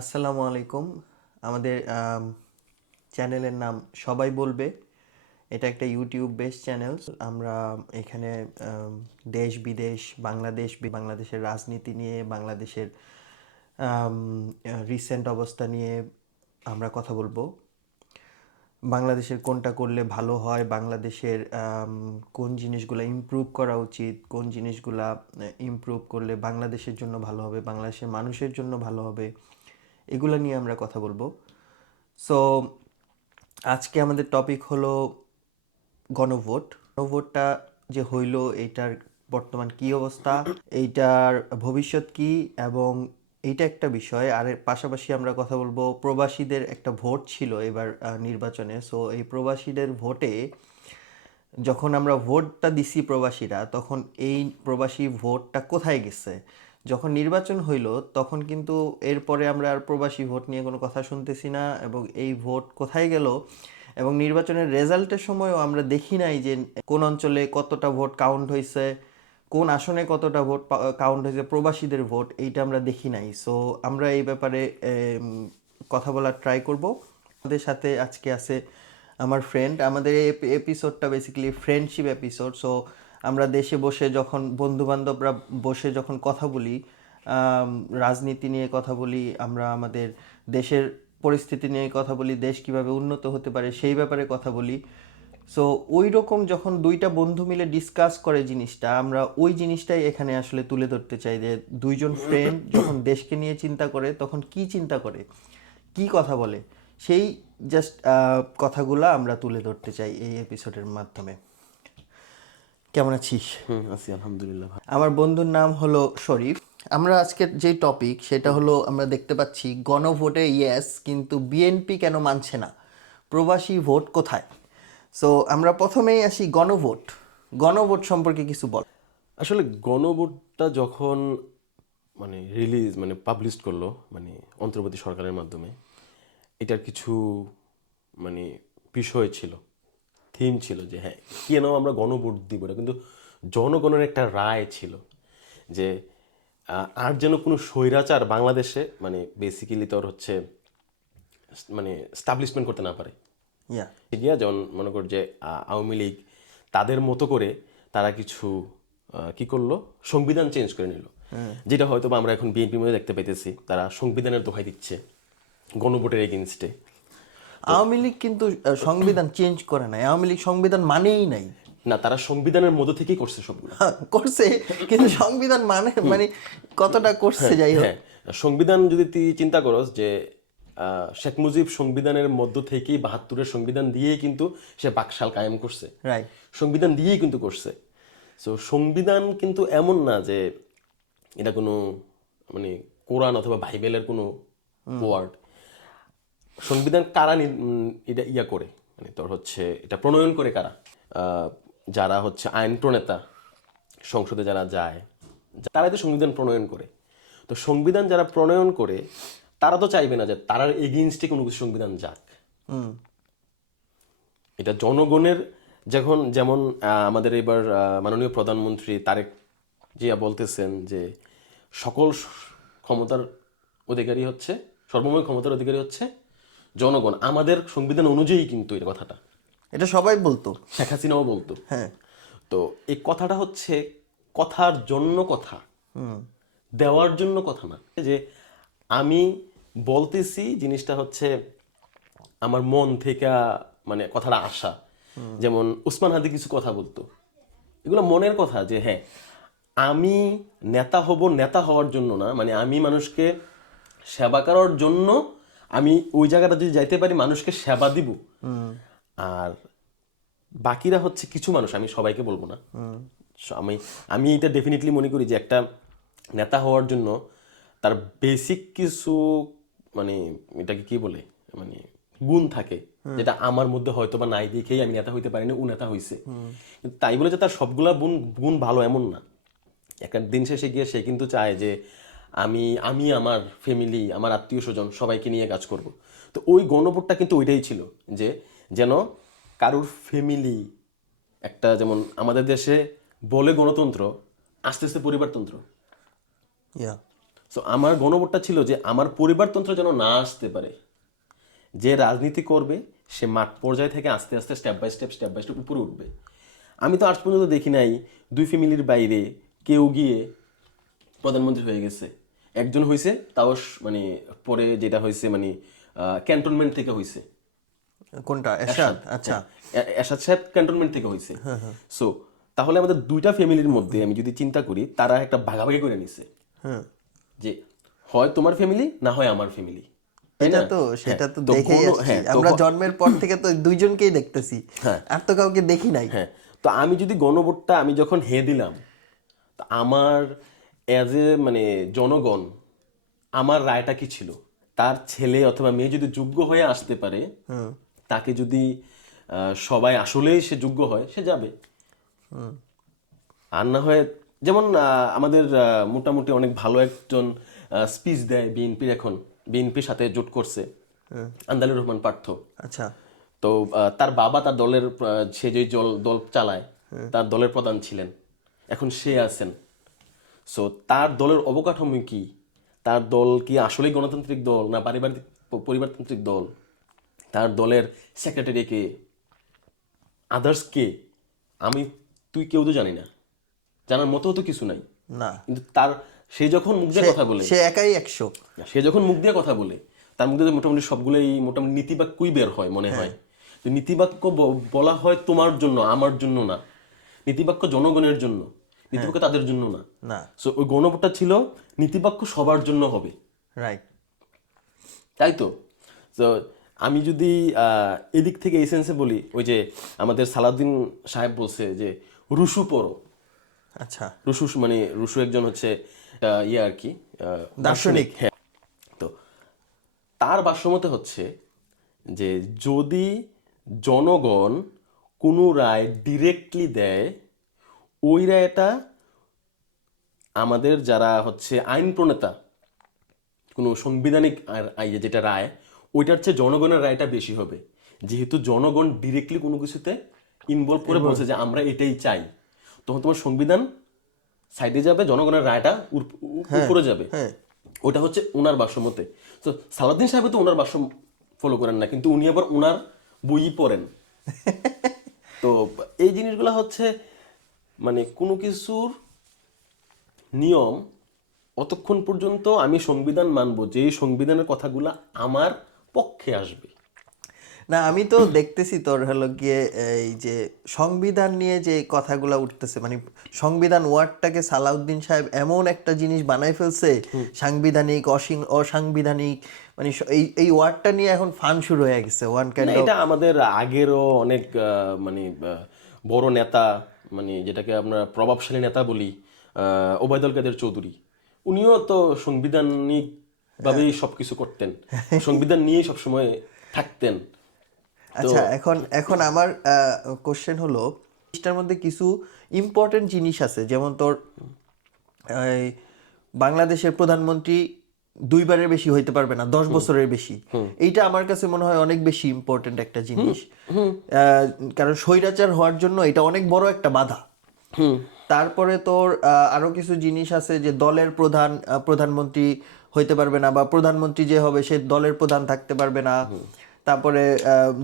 আসসালামু আলাইকুম। আমাদের চ্যানেলের নাম সবাই বলবে। এটা একটা ইউটিউব বেস চ্যানেল। আমরা এখানে দেশ বিদেশ, বাংলাদেশের রাজনীতি নিয়ে, বাংলাদেশের রিসেন্ট অবস্থা নিয়ে আমরা কথা বলবো। বাংলাদেশের কোনটা করলে ভালো হয়, বাংলাদেশের কোন জিনিসগুলো ইমপ্রুভ করা উচিত, কোন জিনিসগুলা ইমপ্রুভ করলে বাংলাদেশের জন্য ভালো হবে, বাংলাদেশের মানুষের জন্য ভালো হবে, এগুলো নিয়ে আমরা কথা বলবো। সো আজকে আমাদের টপিক হলো গণভোট। গণভোটটা যে হইল, এইটার বর্তমান কি অবস্থা, এইটার ভবিষ্যৎ কি, এবং এইটা একটা বিষয়। আর এর পাশাপাশি আমরা কথা বলবো প্রবাসীদের একটা ভোট ছিল এবার নির্বাচনে। সো এই প্রবাসীদের ভোটে যখন আমরা ভোটটা দিছি প্রবাসীরা, তখন এই প্রবাসী ভোটটা কোথায় গেছে। যখন নির্বাচন হইল তখন কিন্তু এরপরে আমরা আর প্রবাসী ভোট নিয়ে কোনো কথা শুনতেছি না, এবং এই ভোট কোথায় গেল, এবং নির্বাচনের রেজাল্টের সময়ও আমরা দেখি নাই যে কোন অঞ্চলে কতটা ভোট কাউন্ট হয়েছে, কোন আসনে কতটা ভোট কাউন্ট হয়েছে, প্রবাসীদের ভোট, এইটা আমরা দেখি নাই। সো আমরা এই ব্যাপারে কথা বলার ট্রাই করব। আমাদের সাথে আজকে আছে আমার ফ্রেন্ড। আমাদের এই এপিসোডটা বেসিক্যালি ফ্রেন্ডশিপ এপিসোড। সো আমরা দেশে বসে যখন বন্ধুবান্ধবরা বসে যখন কথা বলি, রাজনীতি নিয়ে কথা বলি, আমরা আমাদের দেশের পরিস্থিতি নিয়ে কথা বলি, দেশ কিভাবে উন্নত হতে পারে সেই ব্যাপারে কথা বলি। সো ওই রকম যখন দুইটা বন্ধু মিলে ডিসকাস করে জিনিসটা, আমরা ওই জিনিসটাই এখানে আসলে তুলে ধরতে চাই, যে দুইজন ফ্রেন্ড যখন দেশকে নিয়ে চিন্তা করে তখন কি চিন্তা করে, কি কথা বলে, সেই জাস্ট কথাগুলো আমরা তুলে ধরতে চাই এই এপিসোডের মাধ্যমে। কেমন আছিস? আছি আলহামদুলিল্লাহ আমার বন্ধুর নাম হলো শরীফ। আমরা আজকের যে টপিক সেটা হলো, আমরা দেখতে পাচ্ছি গণভোটে ইয়েস, কিন্তু বিএনপি কেন মানছে না, প্রবাসী ভোট কোথায়। সো আমরা প্রথমেই আসি গণভোট। গণভোট সম্পর্কে কিছু বল। আসলে গণভোটটা যখন পাবলিশ করলো অন্তর্বর্তী সরকারের মাধ্যমে, এটার কিছু মানে বিষয় ছিল, থিম ছিল যে হ্যাঁ কেন আমরা গণভোট দিব না, কিন্তু জনগণের একটা রায় ছিল যে আর যেন কোনো স্বৈরাচার বাংলাদেশে বেসিক্যালি তোর হচ্ছে স্টাবলিশমেন্ট করতে না পারে। ইয়া গিয়া যেমন মনে কর যে আওয়ামী লীগ তাদের মতো করে তারা কিছু কি করলো, সংবিধান চেঞ্জ করে নিল, যেটা হয়তো বা আমরা এখন বিএনপির মধ্যে দেখতে পাইতেছি, তারা সংবিধানের দোহাই দিচ্ছে গণভোটের এগেনস্টে। আওয়ামী লীগ কিন্তু সংবিধান চেঞ্জ করে নাই, আওয়ামী লীগ সংবিধান মানেই নাই। না, তারা সংবিধানের মধ্য থেকেই করছে সবগুলো। করছে, কিন্তু সংবিধান মানে কতটা করছে, যাই হোক। হ্যাঁ, সংবিধান যদি তুই চিন্তা করস যে শেখ মুজিব সংবিধানের মধ্য থেকেই ৭২-এর সংবিধান দিয়েই কিন্তু সে বাকশাল কায়েম করছে, রাইট। সংবিধান দিয়েই কিন্তু করছে। সো সংবিধান কিন্তু এমন না যে এটা কোনো কোরআন অথবা বাইবেলের কোনো ওয়ার্ড। সংবিধান কারা এটা ইয়া করে, তোর হচ্ছে এটা প্রণয়ন করে কারা, যারা হচ্ছে আইন প্রণেতা, সংসদে যারা যায়, তারাই তো সংবিধান প্রণয়ন করে। তো সংবিধান যারা প্রণয়ন করে তারা তো চাইবে না যে তারার এগেইনস্টে কোনো কিছু সংবিধান যাক। এটা জনগণের, যেমন আমাদের এবার মাননীয় প্রধানমন্ত্রী তারেক জিয়া বলতেছেন যে সকল ক্ষমতার অধিকারী হচ্ছে, সর্বময় ক্ষমতার অধিকারী হচ্ছে জনগণ। আমাদের সংবিধান অনুযায়ী কিন্তু এই কথাটা এটা সবাই বলতো। শেখ হাসিনাও বলতো। হ্যাঁ। তো এই কথাটা হচ্ছে কথার জন্য কথা, দেওয়ার জন্য কথা না। যে আমি বলতেছি জিনিসটা হচ্ছে আমার মন থেকে কথাটা আসা। যেমন উসমান হাদি কিছু কথা বলতো, এগুলো মনের কথা, যে হ্যাঁ আমি নেতা হব, নেতা হওয়ার জন্য না, আমি মানুষকে সেবা করার জন্য আমি ওই জায়গাটা যদি যাইতে পারি মানুষকে সেবা দিব। আর বাকিরা হচ্ছে কিছু মানুষ, আমি সবাইকে বলবো না। আমি আমি এটা ডেফিনেটলি মনে করি যে একটা নেতা হওয়ার জন্য তার বেসিক কিছু মানে এটাকে কি বলে গুণ থাকে, যেটা আমার মধ্যে হয়তো বা নাই দেখেই আমি নেতা হইতে পারিনি, ও নেতা হইছে। কিন্তু তাই বলে যে তার সবগুলা গুণ ভালো এমন না। একটা দিন শেষে গিয়ে সে কিন্তু চায় যে আমি আমি আমার ফ্যামিলি, আমার আত্মীয় স্বজন সবাইকে নিয়ে কাজ করব। তো ওই গণভোটটা কিন্তু ওইটাই ছিল, যে যেন কারুর ফ্যামিলি, একটা যেমন আমাদের দেশে বলে গণতন্ত্র, আস্তে আস্তে পরিবারতন্ত্র। ইয়া সো আমার গণভোটটা ছিল যে আমার পরিবারতন্ত্র যেন না আসতে পারে, যে রাজনীতি করবে সে মাঠ পর্যায়ে থেকে আস্তে আস্তে স্টেপ বাই স্টেপ উপরে উঠবে। আমি তো আজ পর্যন্ত দেখি নাই দুই ফ্যামিলির বাইরে কেউ গিয়ে প্রধানমন্ত্রী হয়ে গেছে। একজন হয়েছে, তাও মানে পরে যেটা হয়েছে মানে ক্যান্টনমেন্ট থেকে হয়েছে। কোনটা, এরশাদ? আচ্ছা। এরশাদ সাহেব ক্যান্টনমেন্ট থেকে হয়েছে। সো তাহলে আমাদের দুইটা ফ্যামিলির মধ্যে আমি যদি চিন্তা করি, তারা একটা ভাগাভাগি করে নিছে হ্যাঁ, যে হয় তোমার ফ্যামিলি না হয় আমার ফ্যামিলি, তাই এটা না? তো হ্যাঁ, সেটা তো তো দেখেই আসছি, হ্যাঁ, তো আমরা জন্মের পর থেকে তো দুইজনকেই দেখতেছি, হ্যাঁ, আর তো কাউকে দেখি নাই। হ্যাঁ, তো আমি যদি গণভোটটা আমি যখন দিলাম, তো আমার অ্যাজ এ মানে জনগণ, আমার রায়টা কি ছিল, তার ছেলে অথবা মেয়ে যদি যোগ্য হয়ে আসতে পারে, তাকে যদি সবাই আসলেই সে যোগ্য হয়, সে যাবে। আর না হয় যেমন আমাদের মোটামুটি অনেক ভালো একজন স্পিচ দেয় বিএনপির, এখন বিএনপির সাথে জোট করছে, আন্দালুর রহমান পার্থ। আচ্ছা। তো তার বাবা তার দলের সে যে দল চালায়, তার দলের প্রধান ছিলেন, এখন সে আছেন। সো তার দলের অবকাঠামো কি, তার দল কি আসলেই গণতান্ত্রিক দল না পারিবারিক পরিবারতান্ত্রিক দল, তার দলের সেক্রেটারি কে, আদার্স কে, আমি তুই কেউ তো জানি না, জানার মতো তো কিছু নাই। না, কিন্তু তার সে যখন মুখ দিয়ে কথা বলে, সে একাই 100। সে যখন মুখ দিয়ে কথা বলে, তার মুখ দিয়ে মোটামুটি সবগুলোই মোটামুটি নীতিবাক্যই বের হয় মনে হয়। তো নীতিবাক্য বলা হয় তোমার জন্য আমার জন্য না, নীতিবাক্য জনগণের জন্য, নীতিবাক্য তাদের জন্য না। না, সো ওই গণভোটটা ছিল নীতিবাক্য সবার জন্য হবে, রাইট। তাই তো। তো আমি যদি এদিক থেকে এই সেন্সে বলি, ওই যে আমাদের সালাউদ্দিন সাহেব বলছে যে রুশু পড়ো। আচ্ছা, রুশু মানে রুশু একজন হচ্ছে ইয়ে আর কি, দার্শনিক। হ্যাঁ। তো তার ভাষ্যমতে হচ্ছে যে যদি জনগণ কোনো রায় ডিরেক্টলি দেয়, ওই রায়টা আমাদের যারা হচ্ছে আইন প্রণেতা, কোনো সাংবিধানিক যেটা রায়, ওইটার চেয়ে জনগণের রায়টা বেশি হবে, যেহেতু জনগণ ডিরেক্টলি কোনো কিছুতে ইনভলভ করে বলছে যে আমরা এটাই চাই। তখন তোমার সংবিধান সাইডে যাবে, জনগণের রায়টা উপরে যাবে। হ্যাঁ, ওটা হচ্ছে ওনার ভাষ্যমতে। তো সালাউদ্দিন সাহেব তো ওনার ভাষ্য ফলো করেন না, কিন্তু উনি আবার ওনার বই পড়েন। তো এই জিনিসগুলো হচ্ছে মানে কোনো কিছুর নিয়ম, অতক্ষণ পর্যন্ত আমি সংবিধান মানবো যে সংবিধানের কথাগুলো আমার পক্ষে আসবে। না, আমি তো দেখতেছি তোর হলো গিয়ে এই যে সংবিধান নিয়ে যে কথাগুলো উঠতেছে, মানে সংবিধান ওয়ার্ডটাকে সালাউদ্দিন সাহেব এমন একটা জিনিস বানাই ফেলছে, সাংবিধানিক অসাংবিধানিক, মানে এই এই ওয়ার্ডটা নিয়ে এখন ফান শুরু হয়ে গেছে, ওয়ান না, কাইন্ড অফ। এটা আমাদের আগেরও অনেক মানে বড় নেতা, মানে যেটাকে আমরা প্রভাবশালী নেতা বলি, ওবায়দুল কাদের চৌধুরী, উনিও তো সাংবিধানিক ভাবেই সবকিছু করতেন, সংবিধান নিয়েই সবসময় থাকতেন। তো আচ্ছা, এখন এখন আমার কোশ্চেন হলো, জিনিসটার মধ্যে কিছু ইম্পর্টেন্ট জিনিস আছে, যেমন তোর এই বাংলাদেশের প্রধানমন্ত্রী 2বারের বেশি হইতে পারবে না, 10 বছরের বেশি। এইটা আমার কাছে মনে হয় অনেক বেশি ইম্পর্টেন্ট একটা জিনিস, কারণ স্বৈরাচার হওয়ার জন্য এটা অনেক বড় একটা বাধা। তারপরে তোর আরো কিছু জিনিস আছে, যে দলের প্রধানমন্ত্রী হইতে পারবে না, বা প্রধানমন্ত্রী যে হবে সে দলের প্রধান থাকতে পারবে না। তারপরে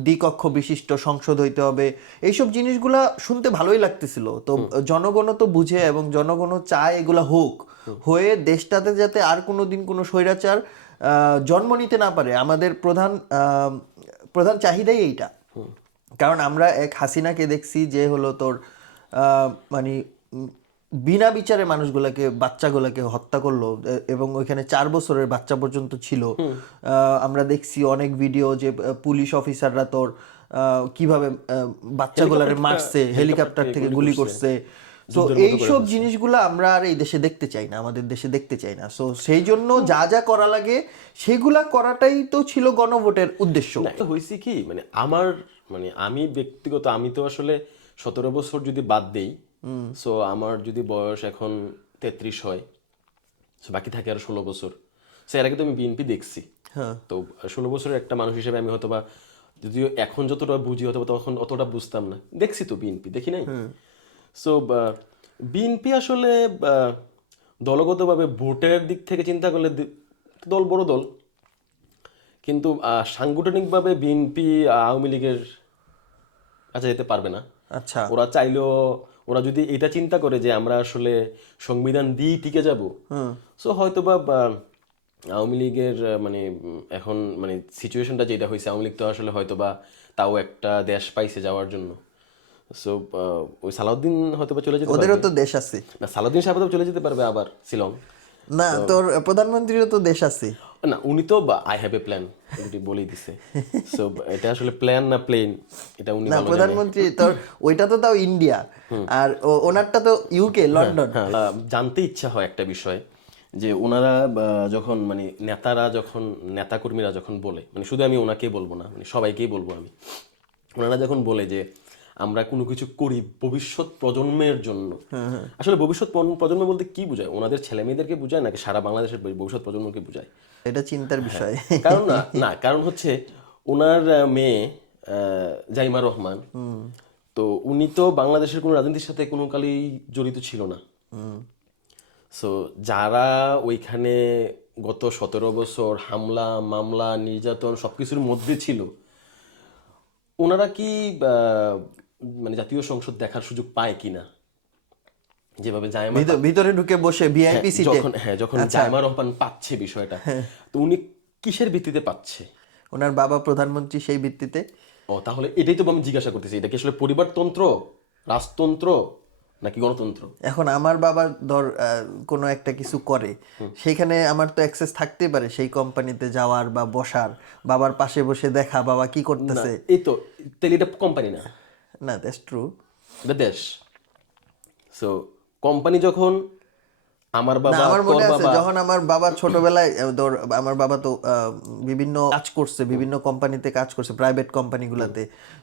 দ্বিকক্ষ বিশিষ্ট সংসদ হইতে হবে। এইসব জিনিসগুলা শুনতে ভালোই লাগতেছিল, তো জনগণও তো বুঝে এবং জনগণও চায় এগুলা হোক, হয়ে দেশটাতে যাতে আর কোনোদিন কোনো স্বৈরাচার জন্ম নিতে না পারে। আমাদের প্রধান চাহিদাই এইটা। কারণ আমরা এক হাসিনাকে দেখছি যে হলো তোর মানে বিনা বিচারে মানুষগুলোকে, বাচ্চাগুলোকে হত্যা করলো, এবং ওইখানে 4 বছরের বাচ্চা পর্যন্ত ছিল। আমরা দেখছি অনেক ভিডিও যে পুলিশ অফিসাররা তোর কিভাবে বাচ্চাগুলারে মারছে, হেলিকপ্টার থেকে গুলি করছে। তো এইসব জিনিসগুলো আমরা আর এই দেশে দেখতে চাই না, আমাদের দেশে দেখতে চাই না। সো সেই জন্য যা যা করা লাগে সেগুলা করাটাই তো ছিল গণভোটের উদ্দেশ্য। হয়েছে কি, মানে আমার মানে আমি ব্যক্তিগত, আমি তো আসলে 17 বছর যদি বাদ দেই, সো আমার যদি বয়স এখন 33 হয়, so বাকি থাকে আর 16 বছর। সো এর আগে তো আমি বিএনপি দেখছি। তো 16 বছরের একটা মানুষ হিসেবে আমি হয়তোবা, যদিও এখন যতটা বুঝি হয়তো তখন অতটা বুঝতাম না, দেখছি তো বিএনপি, দেখি নাই। সো বিএনপি আসলে দলগতভাবে ভোটের দিক থেকে চিন্তা করলে দল বড় দল, কিন্তু সাংগঠনিকভাবে বিএনপি আওয়ামী লীগের কাছে যেতে পারবে না। আচ্ছা, ওরা চাইলেও, ওরা যদি এটা চিন্তা করে যে আমরা আসলে সংবিধান দিয়ে টিকে যাব, সো হয়তো বা আওয়ামী লীগের মানে এখন মানে সিচুয়েশনটা যেটা হয়েছে, আওয়ামী লীগ তো আসলে হয়তো বা তাও একটা দেশ পাইছে যাওয়ার জন্য। সো ওই সালাউদ্দিন হয়তো বা চলে যেতে ওদেরও পারবে তো দেশ আছে। না, সালাউদ্দিন সাহেব তো চলে যেতে পারবে আবার শিলং। না, তোর প্রধানমন্ত্রীরও তো দেশ আছে। না, উনি তো I have a plan already বলেই দিছে। সো এটা আসলে প্ল্যান না প্লেন, এটা উনি না, ভালো জানে। প্রধানমন্ত্রী তোর ওইটা তো তাও ইন্ডিয়া, আর ওনারটা তো ইউকে, লন্ডন। হ্যাঁ, জানতে ইচ্ছা হয় একটা বিষয়, যে ওনারা যখন মানে নেতারা যখন, নেতাকর্মীরা যখন বলে, মানে শুধু আমি ওনাকেই বলবো না, মানে সবাইকেই বলবো আমি, ওনারা যখন বলে যে আমরা কোনো কিছু করি ভবিষ্যৎ প্রজন্মের জন্য, আসলে ভবিষ্যৎ প্রজন্ম বলতে কি বোঝায়? ওনাদের ছেলে মেয়েদেরকে বোঝায় নাকি সারা বাংলাদেশের ভবিষ্যৎ প্রজন্মকে বোঝায়? এটা চিন্তার বিষয়। কারণ না কারণ হচ্ছে ওনার মেয়ে জাইমা রহমান, তো উনি তো বাংলাদেশের কোনো রাজনীতির সাথে কোনো কালেই জড়িত ছিল না। সো যারা ওইখানে গত 17 বছর হামলা মামলা নির্যাতন সবকিছুর মধ্যে ছিল, ওনারা কি মানে জাতীয় সংসদ দেখার সুযোগ পায় কিনা? যেভাবে জায়মা ভিতরে ঢুকে বসে ভিআইপি সিটে। যখন জায়মা রহমান পাচ্ছে বিষয়টা, তো উনি কিসের ভিত্তিতে পাচ্ছে? ওনার বাবা প্রধানমন্ত্রী, সেই ভিত্তিতে। ও, তাহলে এটাই তো আমি জিজ্ঞাসা করতেছি, এটা কি আসলে পরিবারতন্ত্র, রাজতন্ত্র, নাকি গণতন্ত্র? এখন আমার বাবা ধর কোনো একটা কিছু করে, সেইখানে আমার তো অ্যাক্সেস থাকতেই পারে সেই কোম্পানিতে যাওয়ার বা বসার, বাবার পাশে বসে দেখা বাবা কি না, করতেছে। এই তো, তাহলে এটা কোম্পানি না, না, দ্যাটস ট্রু। এটা দেশ। সো কোম্পানি যখন আমার না, বাবা আমার তোর মনে আছে বাবা, যখন আমার বাবা ছোটবেলায় ধর আমার বাবা তো বিভিন্ন কাজ করছে, বিভিন্ন কোম্পানিতে কাজ করছে, প্রাইভেট কোম্পানিগুলোতে।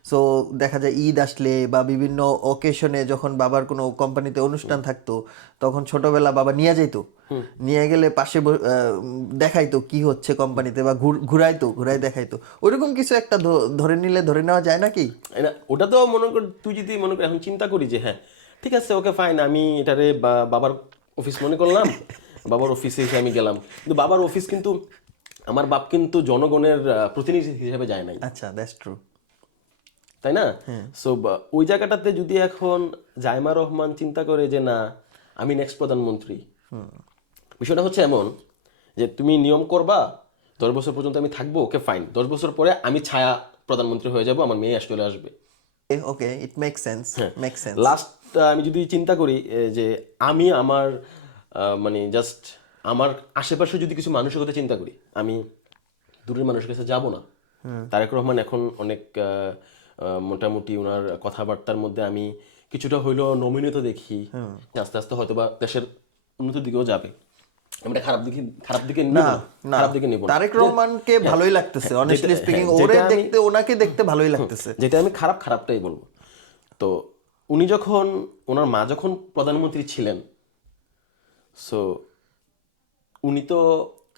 সো দেখা যায় ঈদ আসলে বা বিভিন্ন অকেশনে যখন বাবার কোনো কোম্পানিতে অনুষ্ঠান থাকতো, তখন ছোটবেলা বাবা নিয়ে যাইতো, নিয়ে গেলে পাশে দেখাইতো কি হচ্ছে কোম্পানিতে, বা ঘুরাই দেখাইতো। ওইরকম কিছু একটা ধরে নিলে ধরে নেওয়া যায় নাকি? ওটা তো মনে কর, তুই যদি মনে কর এখন চিন্তা করি যে হ্যাঁ ঠিক আছে, ওকে ফাইন, আমি এটারে বাবার অফিস মনে করলাম, বাবার অফিসে এসে আমি গেলাম, কিন্তু বাবার অফিস কিন্তু, আমার বাপ কিন্তু জনগণের প্রতিনিধি হিসেবে যায় নাই, আচ্ছা, দ্যাটস ট্রু। তাই না? সো ওই জায়গাটাতে যদি এখন জাইমা রহমান চিন্তা করে যে না, আমি নেক্সট প্রধানমন্ত্রী, বিষয়টা হচ্ছে এমন যে তুমি নিয়ম করবা 10 বছর পর্যন্ত আমি থাকবো, ওকে ফাইন, 10 বছর পরে আমি ছায়া প্রধানমন্ত্রী হয়ে যাব, আমার মেয়ে চলে আসবে। Okay, it makes sense, makes sense. Last আমি যদি চিন্তা করি যে আমি আমার মানে জাস্ট আমার আশেপাশে যদি কিছু মানুষের কথা চিন্তা করি, আমি দূরের মানুষের কাছে যাব না। তারেক রহমান এখন অনেক মোটামুটি ওনার কথাবার্তার মধ্যে আমি কিছুটা হইলেও নমিনেত দেখি, আস্তে আস্তে হয়তো বা দেশের উন্নতির দিকেও যাবে। আমরা খারাপ দিকে নিব না, খারাপ দিকে নিব না। তারেক রহমানকে ভালোই লাগতেছে, অনেস্টলি স্পিকিং, ওনাকে দেখতে ভালোই লাগতেছে। যেটা আমি খারাপটাই বলবো। তো উনি যখন, ওনার মা যখন প্রধানমন্ত্রী ছিলেন, সো উনি তো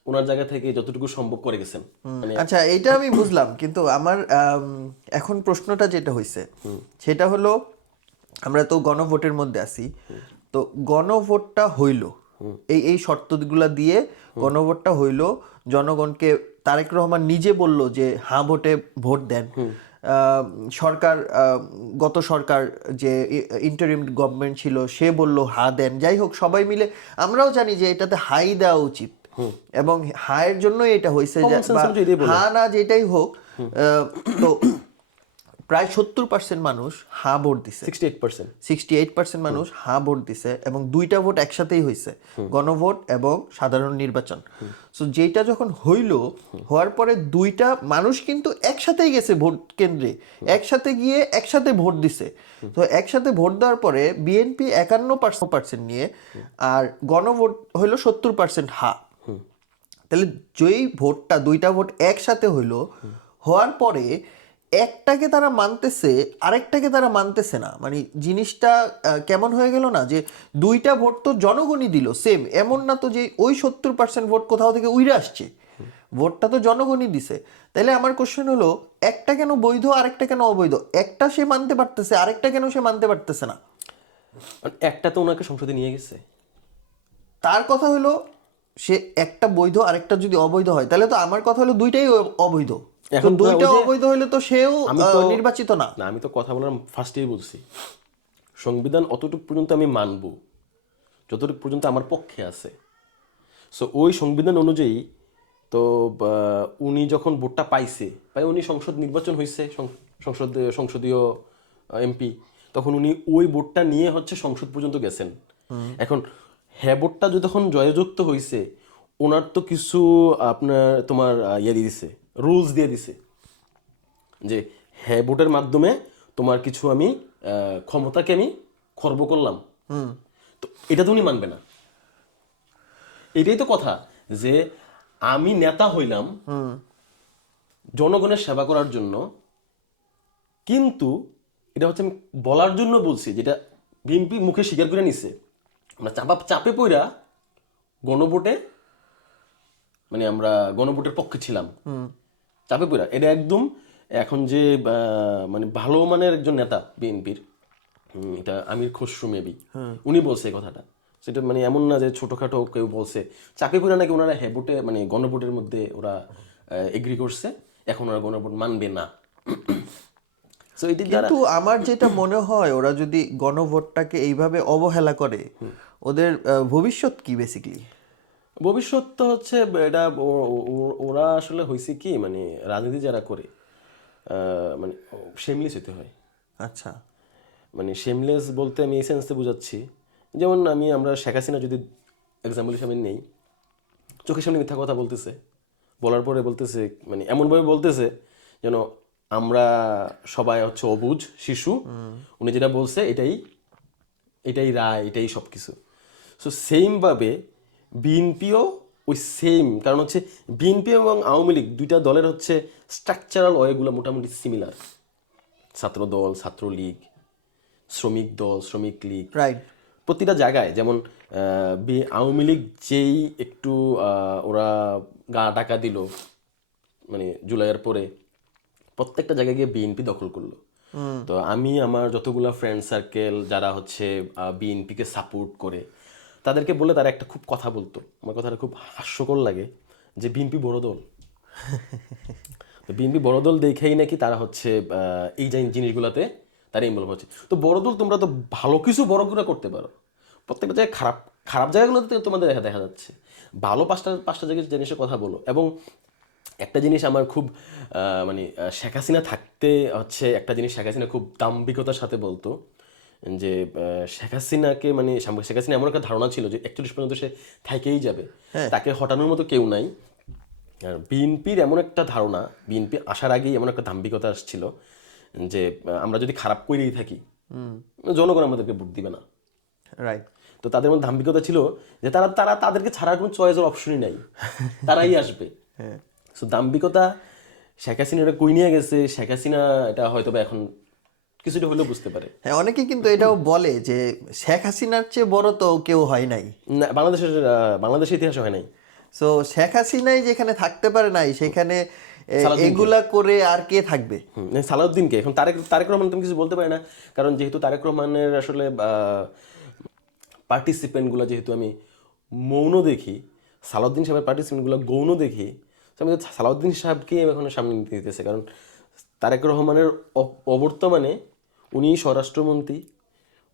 ওনার জায়গা থেকে যতটুকু সম্ভব করে গেছেন। মানে আচ্ছা, এইটা আমি বুঝলাম, কিন্তু আমার এখন প্রশ্নটা যেটা হইছে সেটা হলো, আমরা তো গণভোটের মধ্যে আছি, তো গণভোটটা হইল, এই শর্তগুলা দিয়ে গণভোটটা হইল, জনগণকে তারেক রহমান নিজে বলল যে হ্যাঁ ভোটে ভোট দেন। সরকার, গত সরকার যে ইন্টারিম গভর্নমেন্ট ছিল সে বলল হ্যাঁ দেন। যাই হোক, সবাই মিলে আমরাও জানি যে এটাতে হাই দেওয়া উচিত, এবং হায়ের জন্যই এটা হয়েছে, হ্যাঁ না যেটাই হোক। তো প্রায় 70% মানুষ হ্যাঁ ভোট দিছে, 68% মানুষ হ্যাঁ ভোট দিছে, এবং দুইটা ভোট একসাথেই হয়েছে, গণভোট এবং সাধারণ নির্বাচন। সো যেটা যখন হওয়ার পরে দুইটা মানুষ কিন্তু একসাথেই গেছে ভোট কেন্দ্রে, একসাথে গিয়ে একসাথে ভোট দিছে। তো একসাথে ভোট দেওয়ার পরে বিএনপি 51% নিয়ে, আর গণভোট হইলো 70% হ্যাঁ। তাহলে যেই ভোটটা, দুইটা ভোট একসাথে হওয়ার পরে একটাকে তারা মানতেছে, আরেকটাকে তারা মানতেছে না, মানে জিনিসটা কেমন হয়ে গেল না, যে দুইটা ভোট তো জনগণই দিল সেম, এমন না তো যে ওই 70% ভোট কোথাও থেকে উইরে আসছে, ভোটটা তো জনগণই দিছে। তাহলে আমার কোশ্চেন হলো, একটা কেন বৈধ আরেকটা কেন অবৈধ? একটা সে মানতে পারতেছে, আরেকটা কেন সে মানতে পারতেছে না? একটা তো ওনাকে সংসদে নিয়ে গেছে, তার কথা হলো সে একটা বৈধ আরেকটা যদি অবৈধ হয় তাহলে তো আমার কথা হলো দুইটাই অবৈধ। এখন এখন দুইটা ওই যে অবৈধ হলে তো সেও আমি তো নির্বাচিত না। না, আমি তো কথা বলার ফার্স্টেই বলছি সংবিধান অতটুকু পর্যন্ত আমি মানব যতটুকু পর্যন্ত আমার পক্ষে আছে। সো ওই সংবিধান অনুযায়ী তো উনি যখন ভোটটা পাইছে উনি সংসদ নির্বাচন হয়েছে, সংসদীয় এমপি, তখন উনি ওই ভোটটা নিয়ে হচ্ছে সংসদ পর্যন্ত গেছেন। এখন হ্যাঁ ভোটটা যখন জয়যুক্ত হয়েছে ওনার তো কিছু আপনার তোমার ইয়ে দিয়ে দিছে, রুলস দিয়ে দিছে যে হ্যাঁ ভোটের মাধ্যমে তোমার কিছু আমি ক্ষমতাকে আমি খর্ব করলাম। তো এটা তো উনি মানবে না। এটাই তো কথা যে আমি নেতা হইলাম জনগণের সেবা করার জন্য, কিন্তু এটা হচ্ছে আমি বলার জন্য বলছি, যেটা বিএনপি মুখে স্বীকার করে নিছে, আমরা চাপে পইরা গণভোটে মানে আমরা গণভোটের পক্ষে ছিলাম চাপে পইরা। এটা একদম এখন যে মানে ভালো মানের একজন নেতা বিএনপির, এটা আমির খসরু মেবি, উনি বলছে এই কথাটা। সেটা মানে এমন না যে ছোটখাটো কেউ বলছে, চাপে পড়ে নাকি ওনারা হ্যাঁ ভোটে মানে গণভোটের মধ্যে ওরা এগ্রি করছে, এখন ওরা গণভোট মানবে না। সো এটির দ্বারা কিন্তু আমার যেটা মনে হয় ওরা যদি গণভোটটাকে এইভাবে অবহেলা করে ওদের ভবিষ্যৎ কি বেসিক্যালি? ভবিষ্যৎ তো হচ্ছে এটা ওরা আসলে হয়েছে কি মানে রাজনীতি যারা করে মানে শেমলেস হতে হয়। আচ্ছা। মানে শেমলেস বলতে আমি এই সেন্সে বোঝাচ্ছি, যেমন আমরা শেখ হাসিনা যদি এক্সাম্পল হিসাবে নেই, চোখের সামনে মিথ্যা কথা বলতেছে, বলার পরে বলতেছে মানে এমনভাবে বলতেছে যেন আমরা সবাই হচ্ছে অবুঝ শিশু, উনি যেটা বলছে এটাই এটাই রায়, এটাই সব কিছু। সো সেমভাবে বিএনপিও ওই সেম, কারণ হচ্ছে বিএনপি এবং আওয়ামী লীগ দুইটা দলের হচ্ছে স্ট্রাকচারাল ওয়েগুলো মোটামুটি সিমিলার। ছাত্র দল, ছাত্রলীগ, শ্রমিক দল, শ্রমিক লীগ, রাইট। প্রতিটা জায়গায় যেমন আওয়ামী লীগ যেই একটু ওরা গা টাকা দিল মানে জুলাইয়ের পরে, প্রত্যেকটা জায়গায় গিয়ে বিএনপি দখল করলো। তো আমি আমার যতগুলা ফ্রেন্ড সার্কেল যারা হচ্ছে বিএনপিকে সাপোর্ট করে তাদেরকে বলে তারা একটা খুব কথা বলতো, আমার কথাটা খুব হাস্যকর লাগে, যে বিএনপি বড় দল। বিএনপি বড় দল দেখেই নাকি তারা হচ্ছে এই জিনিসগুলোতে তারা ইনভলভ হচ্ছে। তো বড় দল তোমরা তো ভালো কিছু বড় করে করতে পারো, প্রত্যেকটা জায়গায় খারাপ খারাপ জায়গাগুলোতে তোমাদের দেখা যাচ্ছে, ভালো পাঁচটা জায়গায় জিনিসের কথা বলো। এবং একটা জিনিস আমার খুব মানে শেখ হাসিনা থাকতে হচ্ছে একটা জিনিস শেখ হাসিনা খুব দাম্ভিকতার সাথে বলতো, যে শেখ হাসিনাকে মানে শেখ হাসিনা এমন একটা ধারণা ছিল যে 41 পর্যন্ত সে থাকেই যাবে, তাকে হটানোর মতো কেউ নাই। আর বিএনপির এমন একটা ধারণা, বিএনপি আসার আগেই এমন একটা দাম্ভিকতা আসছিল যে আমরা যদি খারাপ করেই থাকি জনগণ আমাদেরকে ভোট দিবে না। রাইট। তো তাদের মধ্যে দাম্ভিকতা ছিল যে তারা তারা তাদেরকে ছাড়ার কোনো চয়েসের অপশনই নাই, তারাই আসবে। সো দাম্ভিকতা শেখ হাসিনা এটা কই নিয়ে গেছে, শেখ হাসিনা এটা হয়তো বা এখন কিছুটা হলেও বুঝতে পারে। হ্যাঁ, অনেকে কিন্তু এটাও বলে যে শেখ হাসিনার চেয়ে বড় তো কেউ হয় নাই। না, বাংলাদেশের ইতিহাসে হয় নাই। সো শেখ হাসিনাই যেখানে থাকতে পারে নাই সেখানে সালাউদ্দিনকে। এগুলা করে আর কে থাকবে? সালাউদ্দিনকে এখন তারেক রহমান তুমি কিছু বলতে পারে না, কারণ যেহেতু তারেক রহমানের আসলে পার্টিসিপেন্টগুলো যেহেতু আমি মৌন দেখি, সালাউদ্দিন সাহেবের পার্টিসিপেন্টগুলো গৌণ দেখি, তো আমি সালাউদ্দিন সাহেবকে এখন সামনে নিতে দিতেছে। কারণ তারেক রহমানের অবর্তমানে উনি স্বরাষ্ট্রমন্ত্রী,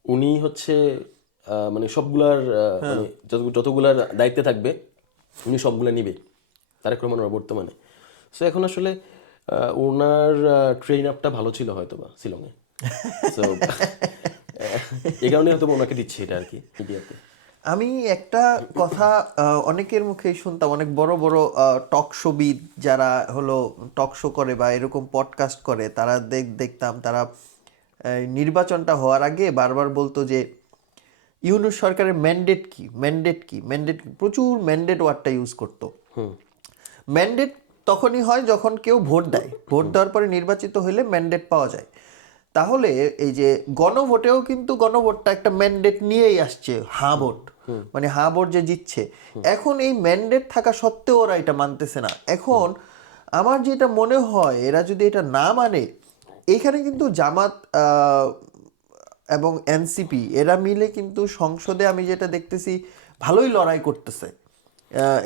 উনি হচ্ছে মানে সবগুলার মানে যতগুলার দায়িত্বে থাকবে উনি সবগুলা নিবে তারেক রহমানের বর্তমানে। সো এখন আসলে ওনার ট্রেন আপটা ভালো ছিল হয়তো বা শিলংয়ে, সো এই কারণে হয়তো ওনাকে দিচ্ছে এটা আর কি মিডিয়াতে। আমি একটা কথা অনেকের মুখেই শুনতাম, অনেক বড় বড় টক শোবিদ যারা হলো টক শো করে বা এরকম পডকাস্ট করে, তারা দেখতাম তারা নির্বাচনটা হওয়ার আগে বারবার বলতো যে ইউনূস সরকারের ম্যান্ডেট কি, ম্যান্ডেট কি, ম্যান্ডেট কি, প্রচুর ম্যান্ডেট ওয়ার্ডটা ইউজ করতো। ম্যান্ডেট তখনই হয় যখন কেউ ভোট দেয়, ভোট দেওয়ার পরে নির্বাচিত হইলে ম্যান্ডেট পাওয়া যায়। তাহলে এই যে গণভোটেও কিন্তু গণভোটটা একটা ম্যান্ডেট নিয়েই আসছে, হাঁ ভোট, মানে হাঁ ভোট যে জিতছে। এখন এই ম্যান্ডেট থাকা সত্ত্বেও ওরা এটা মানতেছে না। এখন আমার যেটা মনে হয় এরা যদি এটা না মানে, এখানে কিন্তু জামাত এবং এনসিপি এরা মিলে কিন্তু সংসদে আমি যেটা দেখতেছি ভালোই লড়াই করতেছে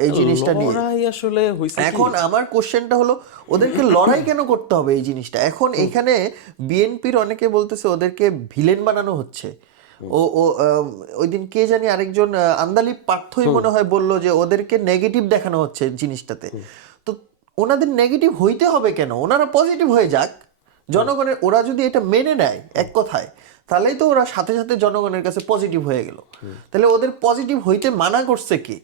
এই জিনিসটা নিয়ে। লড়াই আসলে হইছে কি, এখন আমার কোশ্চেনটা হলো ওদেরকে লড়াই কেন করতে হবে এই জিনিসটা? এখন এখানে বিএনপির অনেকে বলতেছে ওদেরকে ভিলেন বানানো হচ্ছে। ও ও ওই দিন কে জানি আরেকজন আন্দালিব পার্থই মনে হয় বলল যে ওদেরকে নেগেটিভ দেখানো হচ্ছে জিনিসটাতে। তো ওনাদের নেগেটিভ হইতে হবে কেন? ওনারা পজিটিভ হয়ে যাক, জনগণের ওরা যদি এটা মেনে নেয় এক কথায়, তাহলেই তো ওরা সাথে সাথে জনগণের কাছে পজিটিভ হয়ে গেল। তাহলে ওদের পজিটিভ হইতে মানা করছে কি?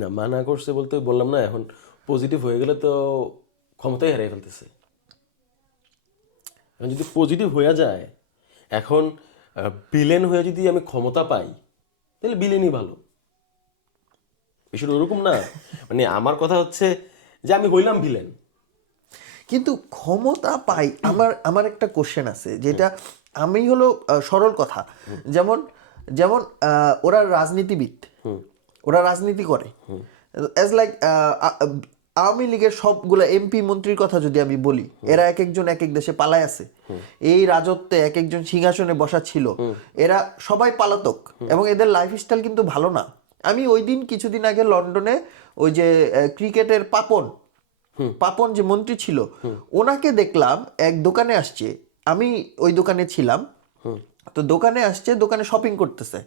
না মানা করছে বলতে বললাম না, এখন পজিটিভ হয়ে গেলে তো ক্ষমতাই হারিয়ে ফেলতেছে। এখন যদি পজিটিভ হয়ে যায়, এখন বিলেন হয়ে যদি আমি ক্ষমতা পাই, তাহলে বিলেনই ভালো। বিষয়টা ওরকম না, মানে আমার কথা হচ্ছে যে আমি হইলাম ভিলেন। কিন্তু ক্ষমতা পাই, আমার আমার একটা কোশ্চেন আছে যেটা আমি হলো সরল কথা, যেমন যেমন ওরা রাজনীতিবিদ, ওরা রাজনীতি করে অ্যাজ লাইক আওয়ামী লীগের সবগুলা এমপি মন্ত্রীর কথা যদি আমি বলি, এরা এক একজন এক এক দেশে পালায় আছে, এই রাজত্বে এক একজন সিংহাসনে বসা ছিল, এরা সবাই পালাতক এবং এদের লাইফস্টাইল কিন্তু ভালো না। আমি ওই দিন কিছুদিন আগে লন্ডনে ওই যে ক্রিকেটের পাপন পাপন যে মন্ত্রী ছিল, ওনাকে দেখলাম এক দোকানে আসছে, আমি ওই দোকানে ছিলাম, তো দোকানে আসছে, দোকানে শপিং করতেছে,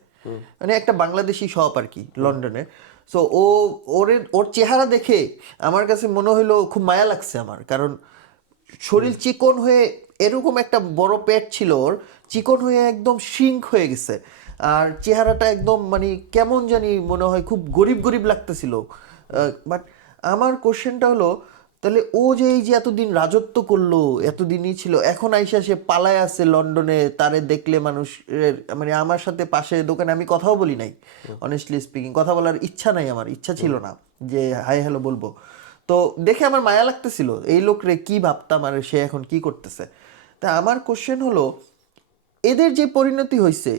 মানে একটা বাংলাদেশি শপ আর কি লন্ডনে। সো ওর চেহারা দেখে আমার কাছে মনে হলো খুব মায়া লাগছে আমার, কারণ শরীর চিকন হয়ে, এরকম একটা বড় পেট ছিল ওর, চিকন হয়ে একদম শ্রিঙ্ক হয়ে গেছে, আর চেহারাটা একদম মানে কেমন জানি মনে হয় খুব গরিব গরিব লাগতেছিল। বাট আমার কোশ্চেনটা হলো, তাহলে ও যে এই যে এতদিন রাজত্ব করলো, এতদিনই ছিল, এখন আইসা সে পালায় আছে লন্ডনে, তারে দেখলে মানুষের মানে আমার সাথে পাশে দোকানে আমি কথাও বলি নাই, অনেস্টলি স্পিকিং কথা বলার ইচ্ছা নাই, আমার ইচ্ছা ছিল না যে হাই হ্যালো বলবো। তো দেখে আমার মায়া লাগতেছিল এই লোকরে কি ভাবতাম আর সে এখন কি করতেছে। তা আমার কোশ্চেন হলো, এদের যে পরিণতি হয়েছে,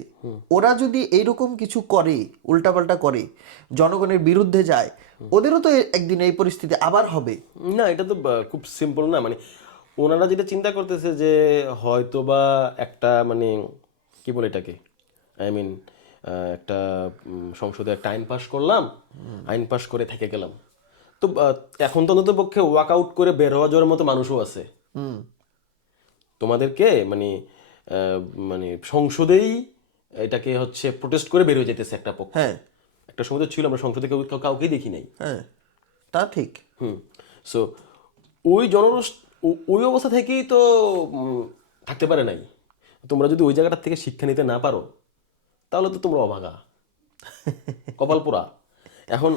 ওরা যদি এইরকম কিছু করে, উল্টাপাল্টা করে, জনগণের বিরুদ্ধে যায়, ওদেরও তো একদিন এই পরিস্থিতি আবার হবে। না এটা তো খুব সিম্পল না, মানে ওনারা যেটা চিন্তা করতেছে যে হয়তো বা একটা মানে কি বলে এটাকে, আই মিন একটা সংসদে একটা আইন পাশ করলাম, আইন পাশ করে থেকে গেলাম, তো এখন তো অন্তত পক্ষে ওয়াকআউট করে বের হওয়া যাওয়ার মতো মানুষও আছে। তোমাদেরকে মানে মানে সংসদেই এটাকে হচ্ছে প্রোটেস্ট করে বের হয়ে যেতেছে একটা পক্ষ। হ্যাঁ একটা সময় তো ছিল আমরা সংসদে কাউকেই দেখি নাই। হ্যাঁ, তা ঠিক। সো ওই ওই অবস্থা থেকেই তো থাকতে পারে নাই। তোমরা যদি ওই জায়গাটা থেকে শিক্ষা নিতে না পারো, তাহলে তো তোমরা অভাগা, কপাল পোড়া। এখন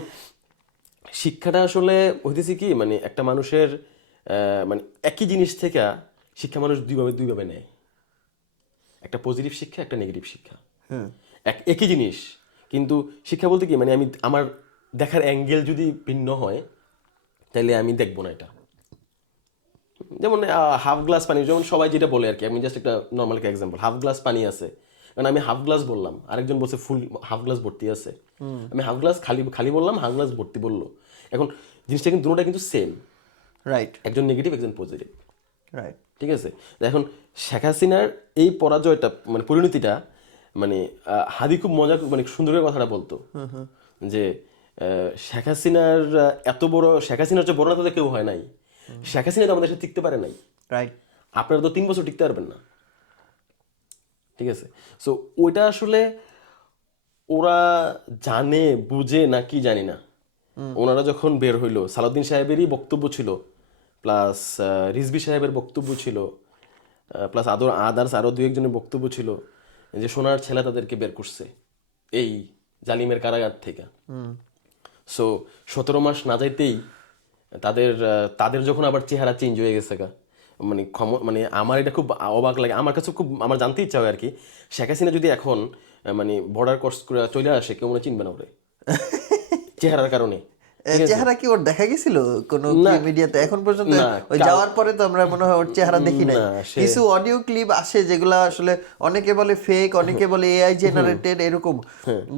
শিক্ষাটা আসলে হইতেছে কি, মানে একটা মানুষের মানে একই জিনিস থেকে শিক্ষা মানুষ দুইভাবে নেয়। একটা পজিটিভ শিক্ষা, একটা নেগেটিভ শিক্ষা। একই জিনিস, কিন্তু শিক্ষা বলতে কি, মানে আমি আমার দেখার অ্যাঙ্গেল যদি ভিন্ন হয়, তাহলে আমি দেখবো না এটা। যেমন হাফ গ্লাস পানি, যেমন সবাই যেটা বলে আর কি, আমি জাস্ট একটা নর্মাল একটা এক্সাম্পল, হাফ গ্লাস পানি আছে, কারণ আমি হাফ গ্লাস বললাম, আরেকজন বলছে ফুল হাফ গ্লাস ভর্তি আছে, আমি হাফ গ্লাস খালি খালি বললাম, হাফ গ্লাস ভর্তি বললো। এখন জিনিসটা কিন্তু দুটোটা কিন্তু সেম, রাইট একজন নেগেটিভ একজন পজিটিভ, রাইট। ঠিক আছে। এখন শেখ হাসিনার এই পরাজয়টা মানে পরিণতিটা, মানে হাদি খুব মজা মানে সুন্দর করে কথাটা বলতো যে শেখ হাসিনার এত বড়, শেখ হাসিনার চেয়ে বড় নেতা তো কেউ হয় নাই, শেখ হাসিনা তো আমাদের সাথে টিকতে পারে নাই, রাইট। আপনারা তো 3 বছর টিকতে পারবেন না, ঠিক আছে। সো ওইটা আসলে ওরা জানে বুঝে নাকি জানি না, ওনারা যখন বের হইলো, সালাউদ্দিন সাহেবেরই বক্তব্য ছিল, প্লাস রিজভী সাহেবের বক্তব্য ছিল, প্লাস আদার্স আরও 2-1 জনের বক্তব্য ছিল যে সোনার ছেলে তাদেরকে বের করছে এই জালিমের কারাগার থেকে। সো 17 মাস না যাইতেই তাদের যখন আবার চেহারা চেঞ্জ হয়ে গেছে গা, মানে মানে আমার এটা খুব অবাক লাগে, আমার কাছে খুব আমার জানতে ইচ্ছা হয় আর কি, শেখ হাসিনা যদি এখন মানে বর্ডার ক্রস করে চলে আসে, কেউ মনে চিনবে না ওরে চেহারার কারণে। চেহারা কি ওর দেখা গেছিল কোনো মিডিয়াতে এখন পর্যন্ত? না, ওই যাওয়ার পরে তো আমরা মনে হয় ওর চেহারা দেখি নাই। না, কিছু অডিও ক্লিপ আসে যেগুলা আসলে অনেকে বলে ফেক, অনেকে বলে এআই জেনারেটেড এরকম,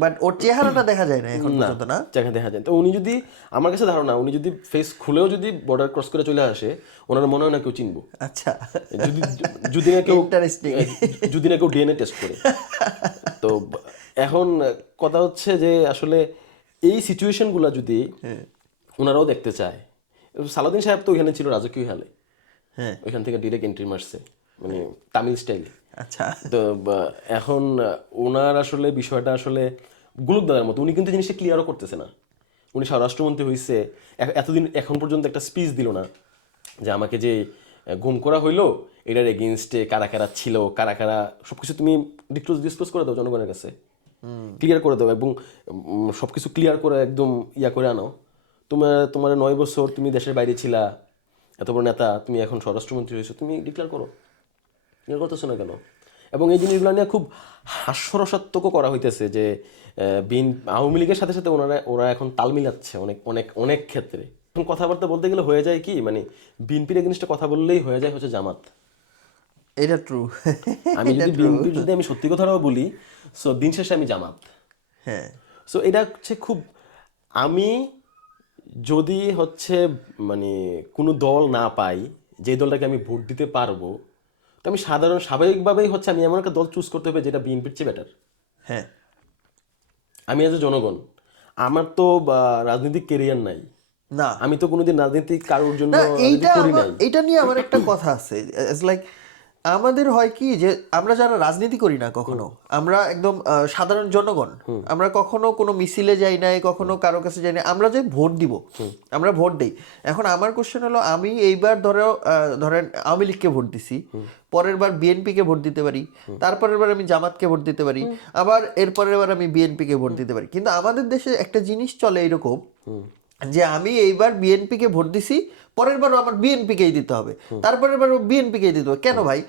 বাট ওর চেহারাটা দেখা যায় না এখন পর্যন্ত। না, জায়গা দেখা যায় তো উনি যদি, আমার কাছে ধারণা উনি যদি ফেস খুলেও যদি বর্ডার ক্রস করে চলে আসে, ওনার মনে হয় না কেউ চিনবো। আচ্ছা, যদি যদি না কেউ ইন্টারেস্টিং। ডিএনএ টেস্ট করে। তো এখন কথা হচ্ছে যে আসলে এই সিচুয়েশনগুলো যদি ওনারাও দেখতে চায়, সালাউদ্দিন সাহেব তো ওইখানে ছিল রাজকীয় হালে, হ্যাঁ ওইখান থেকে ডিরেক্ট এন্ট্রি মারছে, মানে তামিল স্টাইল। আচ্ছা তো এখন ওনার আসলে বিষয়টা আসলে গুলক দাদার মতো, উনি কিন্তু জিনিসটা ক্লিয়ারও করতেছে না। উনি স্বরাষ্ট্রমন্ত্রী হয়েছে, এতদিন এখন পর্যন্ত একটা স্পিচ দিল না যে আমাকে যে গুম করা হইলো এটার এগেনস্টে কারা কারা ছিল, কারা কারা, সবকিছু তুমি ডিসক্লোজ করে দাও জনগণের কাছে, ক্লিয়ার করে দাও, এবং সবকিছু ক্লিয়ার করে একদম করে আনো। তোমার 9 বছর তুমি দেশের বাইরে ছিলা, এত বড় নেতা, তুমি এখন স্বরাষ্ট্রমন্ত্রী হয়েছো, তুমি ডিক্লেয়ার করো, ক্লিয়ার করতেছো না কেন? এবং এই জিনিসগুলো নিয়ে খুব হাস্যরসাত্মকও করা হইতেছে যে আওয়ামী লীগের সাথে সাথে ওরা এখন তাল মিলাচ্ছে অনেক অনেক অনেক ক্ষেত্রে। এখন কথাবার্তা বলতে গেলে হয়ে যায় কি, মানে বিএনপির এগেনস্টে কথা বললেই হয়ে যায় হচ্ছে জামাত। এটা ট্রু আমি যদি বিএনপির যদি আমি সত্যি কথাটাও বলি, সো দিন শেষে আমি জামাত। হ্যাঁ সো এটা হচ্ছে খুব, আমি যদি হচ্ছে মানে কোনো দল না পাই যে দলটাকে আমি ভোট দিতে পারবো, তো আমি স্বাভাবিকভাবেই হচ্ছে আমি এমন একটা দল চুজ করতে হবে যেটা বিএনপির চেয়ে বেটার। হ্যাঁ আমি এজ এ জনগণ, আমার তো রাজনৈতিক কেরিয়ার নাই, না আমি তো কোনোদিন রাজনীতি কারোর জন্য না রাজনীতি করি নাই। এইটা নিয়ে আমার একটা কথা আছে, লাইক আমাদের হয় কি যে আমরা যারা রাজনীতি করি না কখনো, আমরা একদম সাধারণ জনগণ, আমরা কখনো কোনো মিছিলে যাই নাই, কখনো কারো কাছে যাই না, আমরা যে ভোট দিব, আমরা ভোট দেই। এখন আমার কোশ্চেন হলো, আমি এইবার ধরেন আওয়ামী লীগকে ভোট দিছি, পরের বার বিএনপিকে ভোট দিতে পারি, তারপরের বার আমি জামাতকে ভোট দিতে পারি, আবার এরপরের বার আমি বিএনপিকে ভোট দিতে পারি। কিন্তু আমাদের দেশে একটা জিনিস চলে এইরকম যে আমি এইবার বিএনপিকে ভোট দিছি, পরের বারও আমার বিএনপিকেই দিতে হবে, তারপরের বারও বিএনপিকেই দিতে হবে। কেন ভাই?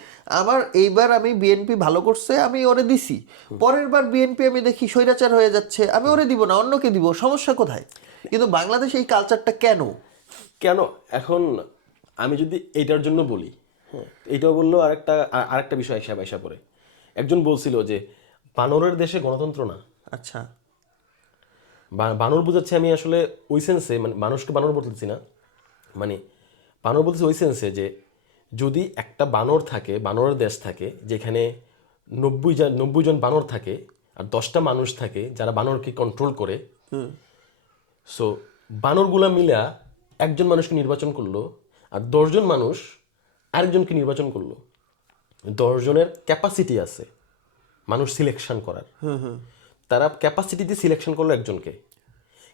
আমার এইবার আমি বিএনপি ভালো করছে, আমি ওরে দিছি, পরের বার বিএনপি আমি দেখি স্বৈরাচার হয়ে যাচ্ছে, আমি ওরে দিব না, অন্যকে দিব, সমস্যা কোথায়? কিন্তু বাংলাদেশে এই কালচারটা কেন? কেন এখন আমি যদি এইটার জন্য বলি, হ্যাঁ, এইটাও বললো আরেকটা বিষয় আইসা পড়ে। একজন বলছিল যে বানরের দেশে গণতন্ত্র না। আচ্ছা বানর বোঝাচ্ছে, আমি আসলে ওই সেন্সে, মানে মানুষকে বানর বলতেছি না, মানে বানর বলতেছি ওই সেন্সে যে যদি একটা বানর থাকে, বানরের দেশ থাকে যেখানে 90 জন বানর থাকে আর 10টা মানুষ থাকে যারা বানরকে কন্ট্রোল করে, সো বানরগুলা মিলা একজন মানুষকে নির্বাচন করলো, আর 10জন মানুষ আরেকজনকে নির্বাচন করলো। 10জনের ক্যাপাসিটি আছে মানুষ সিলেকশন করার, তারা ক্যাপাসিটি দিয়ে সিলেকশন করলো একজনকে,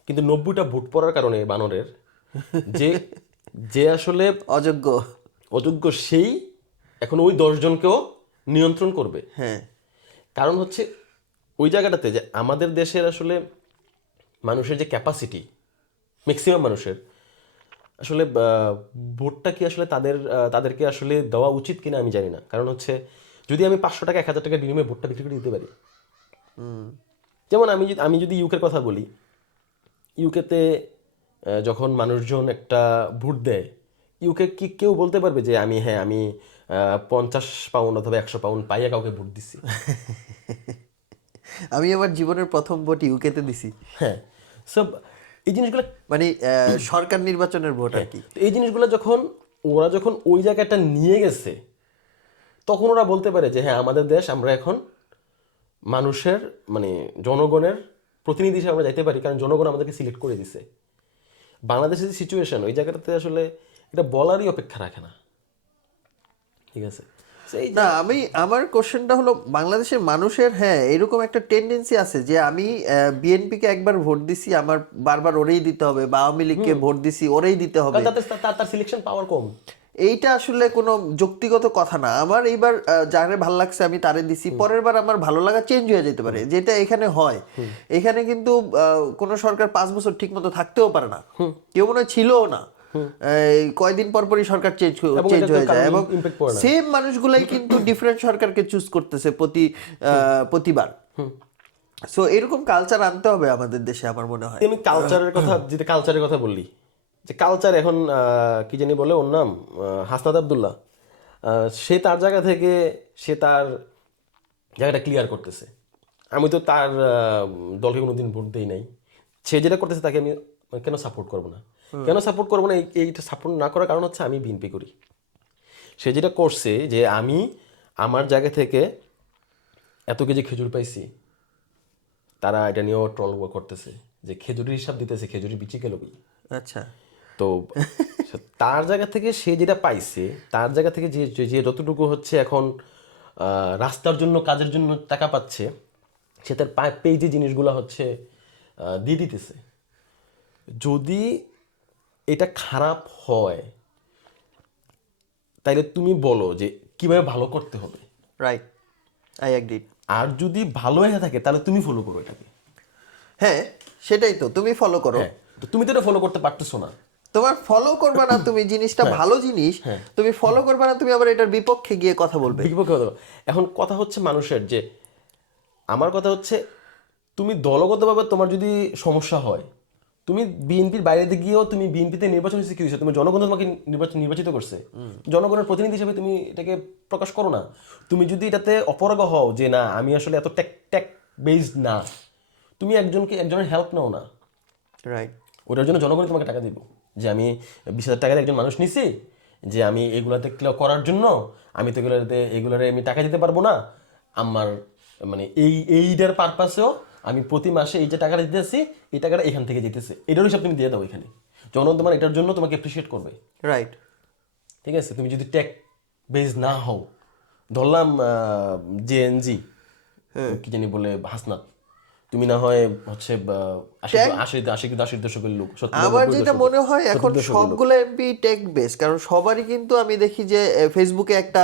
কিন্তু 90টা ভোট পড়ার কারণে বানরের যে যে আসলে অযোগ্য সেই এখন ওই 10জনকেও নিয়ন্ত্রণ করবে। হ্যাঁ কারণ হচ্ছে ওই জায়গাটাতে যে আমাদের দেশের আসলে মানুষের যে ক্যাপাসিটি, ম্যাক্সিমাম মানুষের আসলে ভোটটা কি আসলে তাদেরকে আসলে দেওয়া উচিত কিনা আমি জানি না। কারণ হচ্ছে যদি আমি 500 টাকা 1000 টাকার বিনিময়ে ভোটটা বিক্রি করে দিতে পারি, যেমন আমি যদি ইউকের কথা বলি, ইউকেতে যখন মানুষজন একটা ভোট দেয়, ইউকে কি কেউ বলতে পারবে যে আমি 50 পাউন্ড অথবা 100 পাউন্ড পাইয়া কাউকে ভোট দিচ্ছি? আমি আমার জীবনের প্রথম ভোট ইউকেতে দিছি। হ্যাঁ, সব এই জিনিসগুলো মানে সরকার নির্বাচনের ভোট আর কি। তো এই জিনিসগুলো ওরা যখন ওই জায়গাটা নিয়ে গেছে, তখন ওরা বলতে পারে যে হ্যাঁ, আমাদের দেশ, আমরা এখন মানুষের মানে জনগণের প্রতিনিধি হিসেবে আমরা যাইতে পারি, কারণ জনগণ আমাদেরকে সিলেক্ট করে দিছে। বাংলাদেশের যে সিচুয়েশন, ওই জায়গাটাতে আসলে এটা বলারই অপেক্ষা রাখে না। ঠিক আছে, না আমার কোশ্চেনটা হলো, বাংলাদেশের মানুষের হ্যাঁ এরকম একটা টেন্ডেন্সি আছে যে আমি বিএনপিকে একবার ভোট দিছি, আমার বারবার ওরেই দিতে হবে, বা আওয়ামী লীগকে ভোট দিছি ওরেই দিতে হবে, তার সিলেকশন পাওয়ার কম। এইটা আসলে কোনো যৌক্তিগত কথা না। আমার এইবার যারে ভালো লাগছে আমি তারে দিছি, পরের বার আমার ভালো লাগা চেঞ্জ হয়ে যেতে পারে, যেটা এখানে হয়। এখানে কিন্তু কোনো সরকার 5 বছর ঠিক মতো থাকতেও পারে না, কেউ মনে হয় ছিলও না, কয়দিন পরপরই সরকার চেঞ্জ হয়ে যায়, এবং সেম মানুষগুলাই কিন্তু ডিফারেন্ট সরকারকে চুজ করতেছে প্রতিবার। সো এরকম কালচার আনতে হবে আমাদের দেশে আমার মনে হয়। আমি কালচারের কথা বললি, যে কালচার এখন কি জানি বলে ওর নাম, হাসনাত আব্দুল্লাহ, সে তার জায়গা থেকে সে তার জায়গাটা ক্লিয়ার করতেছে। আমি তো তার দলকে কোনোদিন ভোট দেই নাই, সে যেটা করতেছে তাকে আমি কেন সাপোর্ট করবো না? এইটা সাপোর্ট না করার কারণ হচ্ছে আমি বিএনপি করি। সে যেটা করছে যে আমি আমার জায়গা থেকে এত কেজি খেজুর পাইছি, তারা এটা নিয়েও ট্রল করতেছে যে খেজুরির হিসাব দিতেছে, খেজুরি বিচি গেল কি। আচ্ছা। তো তার জায়গা থেকে সে যেটা পাইছে, তার জায়গা থেকে যে যে যতটুকু হচ্ছে এখন রাস্তার জন্য, কাজের জন্য টাকা পাচ্ছে, সে তার পেয়ে যে জিনিসগুলো হচ্ছে দিয়ে দিতেছে। যদি এটা খারাপ হয় তাইলে তুমি বলো যে কিভাবে ভালো করতে হবে। Right, I agree. আর যদি ভালো হয়ে থাকে তাহলে তুমি ফলো করো এটাকে। হ্যাঁ, সেটাই তো, তুমি ফলো করো। হ্যাঁ, তো তুমি তো এটা ফলো করতে পারতেছো না। তোমার ফলো করবা না তুমি, জিনিসটা ভালো জিনিস, তুমি ফলো করবা না, তুমি আবার এটার বিপক্ষে গিয়ে কথা বলবে। বিপক্ষে কথা বলো। এখন কথা হচ্ছে মানুষের যে, আমার কথা হচ্ছে তুমি দলগতভাবে তোমার যদি সমস্যা হয়, তুমি বিএনপির বাইরে গিয়েও তুমি বিএনপিতে নির্বাচন হয়েছে কি হয়েছে, তুমি জনগণ তোমাকে নির্বাচিত করছে, জনগণের প্রতিনিধি হিসেবে তুমি এটাকে প্রকাশ করো না। তুমি যদি এটাতে অপরাগ হও যে না আমি আসলে এত টেক বেসড না, তুমি একজনের হেল্প নাও না। রাইট। ওটার জন্য জনগণ তোমাকে টাকা দিব, যে আমি 20,000 টাকা দিয়ে একজন মানুষ নিছি, যে আমি এগুলাতে করার জন্য, আমি তো এগুলারে আমি টাকা দিতে পারবো না, আমার মানে এইটার পারপাসেও আমি প্রতি মাসে এই যে টাকাটা দিতেছি, এই টাকাটা এখান থেকে যেতেছে, এটার হিসাব তুমি দিয়ে দাও এখানে, জনগণ তোমার এটার জন্য তোমাকে অ্যাপ্রিসিয়েট করবে। রাইট। ঠিক আছে, তুমি যদি টেক বেস না হও, ধরলাম জেএনজি কি জানি বলে হাসনাত, তুমি না হয় হচ্ছে 80 দশকের লোক, আমার যেটা মনে হয় এখন সবগুলো এমপি টেক বেস, কারণ সবারই কিন্তু আমি দেখি যে ফেসবুকে একটা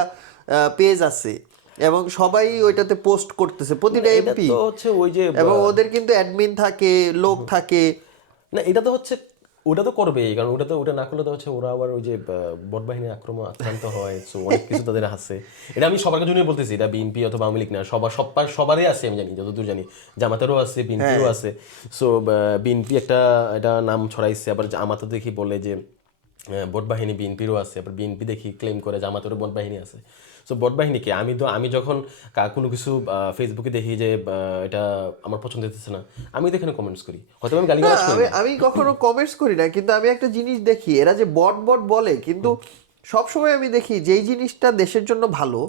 পেজ আছে এবং সবাই ওইটাতে পোস্ট করতেছে, প্রতিটা এমপি হচ্ছে ওই যে, এবং ওদের কিন্তু অ্যাডমিন থাকে, লোক থাকে। না এটা তো হচ্ছে ওটা তো করবেই, কারণ ওটা না করলে তো হচ্ছে ওরা আবার ওই যে বট বাহিনীর আক্রান্ত হয়, সো অনেক কিছু তাদের আছে। এটা আমি সবার জন্য বলতেছি, এটা বিএনপি অথবা আওয়ামী লীগ না, সবারই আছে, আমি জানি, যতদূর জানি জামাতেরও আছে, বিএনপিরও আছে। সো বিএনপি এটা নাম ছড়াইছে, আবার জামাতও দেখি বলে যে বট বাহিনী বিএনপিরও আছে, আবার বিএনপি দেখি ক্লেম করে জামাতেরও বট বাহিনী আছে। সো বট বাহিনীকে আমি যখন কোনো কিছু ফেসবুকে দেখি যে এটা আমার পছন্দ হতেছে না, আমি তো এখানে কমেন্টস করি, হয়তো আমি গালিগালাজ করি না। আমি কখনো কমেন্টস করি না, কিন্তু আমি একটা জিনিস দেখি, এরা যে বট বট বলে, কিন্তু সবসময় আমি দেখি যেই জিনিসটা দেশের জন্য ভালো,